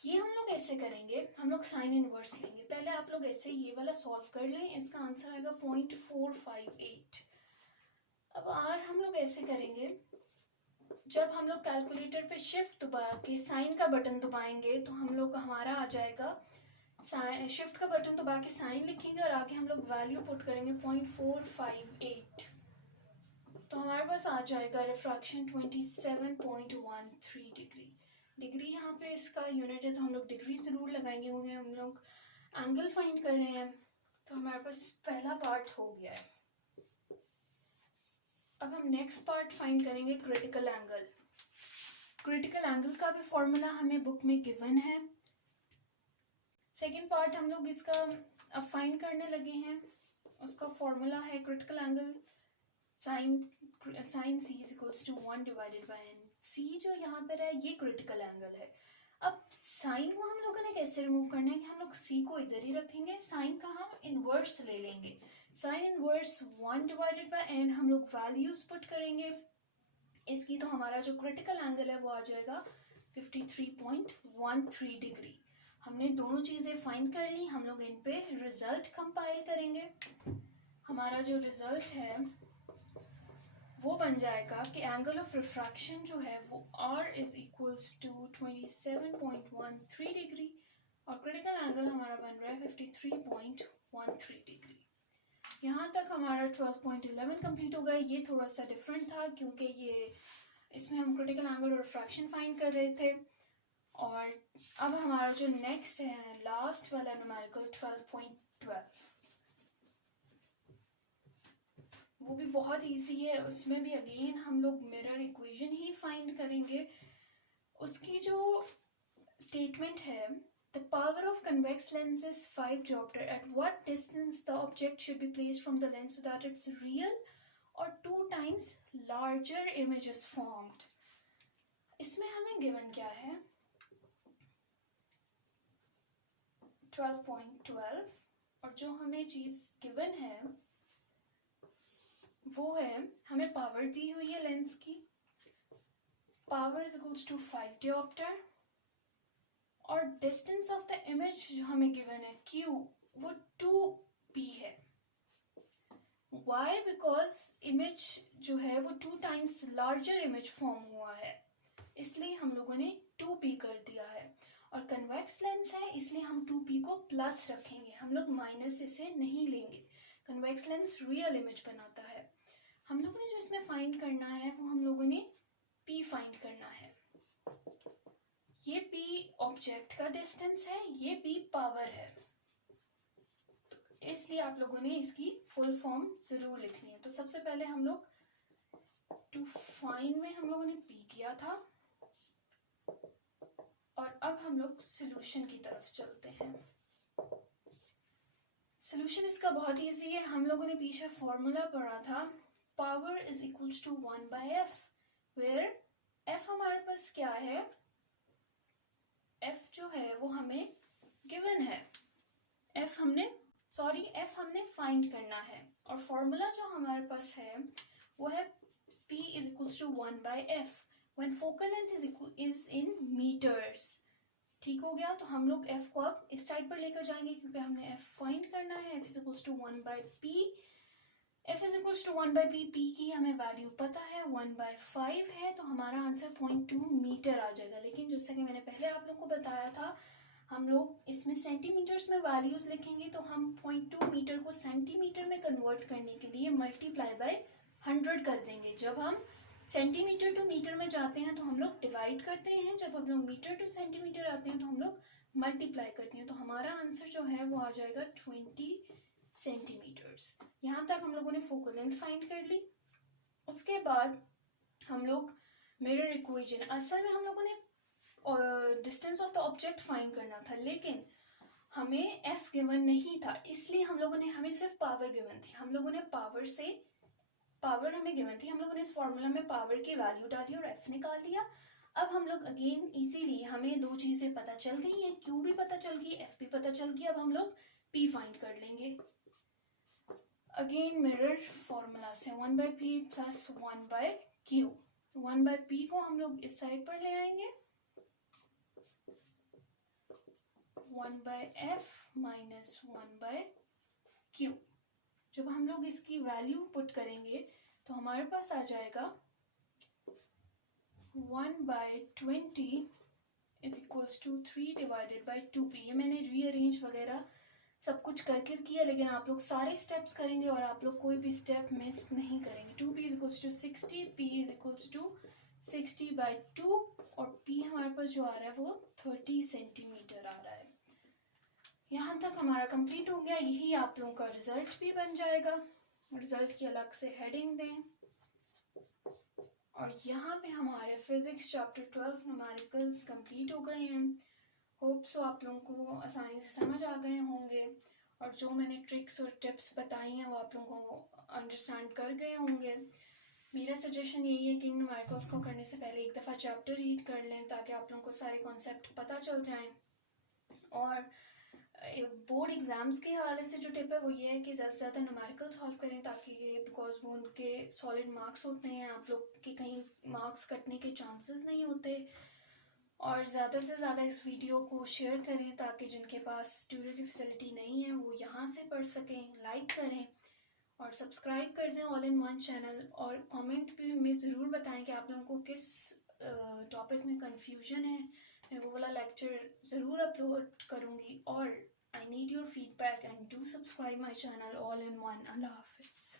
ये हम लोग ऐसे करेंगे, हम लोग साइन इनवर्स लेंगे। पहले आप लोग ऐसे ये वाला सॉल्व कर लें, इसका आंसर आएगा 0.458। अब आर हम लोग ऐसे करेंगे, जब हम लोग कैलकुलेटर पे शिफ्ट दबा के साइन का बटन दबाएंगे तो हम लोग हमारा आ जाएगा, शिफ्ट का बटन दबा के साइन लिखेंगे और आगे हम लोग वैल्यू पुट करेंगे 0.458, तो हमारे पास आ जाएगा रिफ्रैक्शन 27.13 डिग्री। डिग्री यहाँ पे इसका यूनिट है तो हम लोग डिग्री ज़रूर लगाएंगे होंगे। हम लोग एंगल फाइंड कर रहे हैं, तो हमारे पास पहला पार्ट हो गया है। अब हम नेक्स्ट पार्ट फाइंड करेंगे क्रिटिकल एंगल। क्रिटिकल एंगल का भी फॉर्मूला हमें बुक में गिवन है। सेकेंड पार्ट हम लोग इसका अब फाइंड करने लगे हैं। उसका फॉर्मूला है critical angle sine C is equals to 1 divided by N. C जो यहाँ पर है ये क्रिटिकल एंगल है। अब साइन को हम लोगों ने कैसे रिमूव करना है कि हम लोग सी को इधर ही रखेंगे, साइन का हम इनवर्स ले लेंगे। Sine inverse 1 divided by N, हम लोग वैल्यूज पुट करेंगे इसकी, तो हमारा जो क्रिटिकल एंगल है वो आ जाएगा 53.13 डिग्री। हमने दोनों चीज़ें फाइंड कर ली। हम लोग इन पे रिजल्ट कंपाइल करेंगे। हमारा जो रिजल्ट है वो बन जाएगा कि एंगल ऑफ रिफ्रैक्शन जो है वो R is equals to 27.13 degree और क्रिटिकल एंगल हमारा बन रहा है 53.13 डिग्री। यहाँ तक हमारा 12.11 कंप्लीट हो गया। ये थोड़ा सा डिफरेंट था क्योंकि ये इसमें हम क्रिटिकल एंगल और रिफ्रैक्शन फाइंड कर रहे थे। और अब हमारा जो नेक्स्ट है लास्ट वाला न्यूमेरिकल 12.12, वो भी बहुत इजी है। उसमें भी अगेन हम लोग मिरर इक्वेशन ही फाइंड करेंगे। उसकी जो स्टेटमेंट है, the power of convex lens is 5 diopter. At what distance the object should be placed from the lens so that its real or 2 times larger image is formed. इसमें हमें हमें गिवन क्या है 12.12 और जो हमें चीज गिवन है वो है हमें पावर दी हुई है लेंस की, power is equals to 5 diopter और डिस्टेंस ऑफ द इमेज जो हमें गिवन है Q वो 2p है। Why? बिकॉज इमेज जो है वो 2 times लार्जर इमेज फॉर्म हुआ है, इसलिए हम लोगों ने 2p कर दिया है। और कन्वेक्स लेंस है इसलिए हम 2p को प्लस रखेंगे, हम लोग माइनस इसे नहीं लेंगे। कन्वेक्स लेंस रियल इमेज बनाता है। हम लोगों ने जो इसमें फाइंड करना है वो हम लोगों ने p फाइंड करना है। ये p ऑब्जेक्ट का डिस्टेंस है, ये p पावर है, तो इसलिए आप लोगों ने इसकी फुल फॉर्म जरूर लिखनी है। तो सबसे पहले हम लोग टू फाइंड में हम लोगों ने p किया था और अब हम लोग सॉल्यूशन की तरफ चलते हैं। सॉल्यूशन इसका बहुत इजी है, हम लोगों ने पीछे फॉर्मूला पढ़ा था power is equals to 1/f, where f हमारे पास क्या है, f जो है वो हमें गिवन है, f हमने फाइंड करना है और फॉर्मूला जो हमारे पास है वो है p is equals to 1/f when focal length is in meters। ठीक हो गया, तो हम लोग f को अब इस साइड पर लेकर जाएंगे क्योंकि हमने f फाइंड करना है। f is equals to 1/p, f is equals to 1/p, p की हमें वैल्यू पता है 1/5 है, तो हमारा आंसर 0.2 मीटर आ जाएगा। लेकिन जैसा कि मैंने पहले आप लोग को बताया था हम लोग इसमें सेंटीमीटर्स में वैल्यूज लिखेंगे, तो हम 0.2 मीटर को सेंटीमीटर में कन्वर्ट करने के लिए मल्टीप्लाई बाय 100 कर देंगे। जब हम सेंटीमीटर टू मीटर में जाते हैं तो हम लोग डिवाइड करते हैं, जब हम लोग मीटर टू सेंटीमीटर आते हैं तो हम लोग मल्टीप्लाई करते हैं। तो हमारा आंसर जो है वो आ जाएगा 20 सेंटीमीटर्स। यहाँ तक हम लोगों ने फोकल लेंथ फाइंड कर ली। उसके बाद हम लोग मिरर इक्वेशन, असल में हम लोगों ने distance of the object find करना था लेकिन हमें f गिवन नहीं था, इसलिए हमें सिर्फ पावर गिवन थी। हम लोगों ने पावर हमें गिवन थी, हम लोगों ने इस फॉर्मूला में पावर की वैल्यू डाली और f निकाल लिया। अब हम लोग अगेन इजीली हमें दो चीजें पता चल गई हैं, q भी पता चल गई, f भी पता चल गई। अब हम लोग p फाइंड कर लेंगे। अगेन मिरर फॉर्मूला से 1/p प्लस 1/q, 1/p को हम लोग इस साइड पर ले आएंगे, 1/f माइनस 1/q। जब हम लोग इसकी वैल्यू पुट करेंगे तो हमारे पास आ जाएगा 1/20 is equals to 3 divided by 2p। ये मैंने रीअरेंज वगैरह सब कुछ करके किया, लेकिन आप लोग सारे स्टेप्स करेंगे और आप लोग कोई भी स्टेप मिस नहीं करेंगे। 2p is equals to 60, p is equals to 60/2 और p हमारे पास जो आ रहा है वो 30 सेंटीमीटर आ रहा है। यहाँ तक हमारा कंप्लीट हो गया, यही आप लोगों का रिजल्ट भी बन जाएगा। रिजल्ट की अलग से हेडिंग दें और यहाँ पे हमारे फिजिक्स चैप्टर 12 न्यूमेरिकल्स कंप्लीट हो गए हैं। होप सो आप लोगों को आसानी से समझ आ गए होंगे और जो मैंने ट्रिक्स और टिप्स बताई हैं वो आप लोगों को अंडरस्टैंड कर गए होंगे। मेरा सजेशन यही है कि न्यूमेरिकल्स को करने से पहले एक दफ़ा चैप्टर रीड कर लें ताकि आप लोगों को सारे कॉन्सेप्ट पता चल जाएं। और बोर्ड एग्जाम्स के हवाले से जो टिप है वो ये है कि ज़्यादा से ज़्यादा न्यूमेरिकल सॉल्व करें, ताकि बिकॉज वो उनके सॉलिड मार्क्स होते हैं, आप लोग के कहीं मार्क्स कटने के चांसेस नहीं होते। और ज़्यादा से ज़्यादा इस वीडियो को शेयर करें ताकि जिनके पास स्टूडियो की फैसिलिटी नहीं है वो यहाँ से पढ़ सकें। लाइक करें और सब्सक्राइब कर दें ऑल इन वन चैनल, और कमेंट भी में ज़रूर बताएं कि आप लोगों को किस टॉपिक में कंफ्यूजन है। मैं वो वाला लेक्चर ज़रूर अपलोड करूँगी और I need your feedback and do subscribe my channel all in one. Allah Hafiz.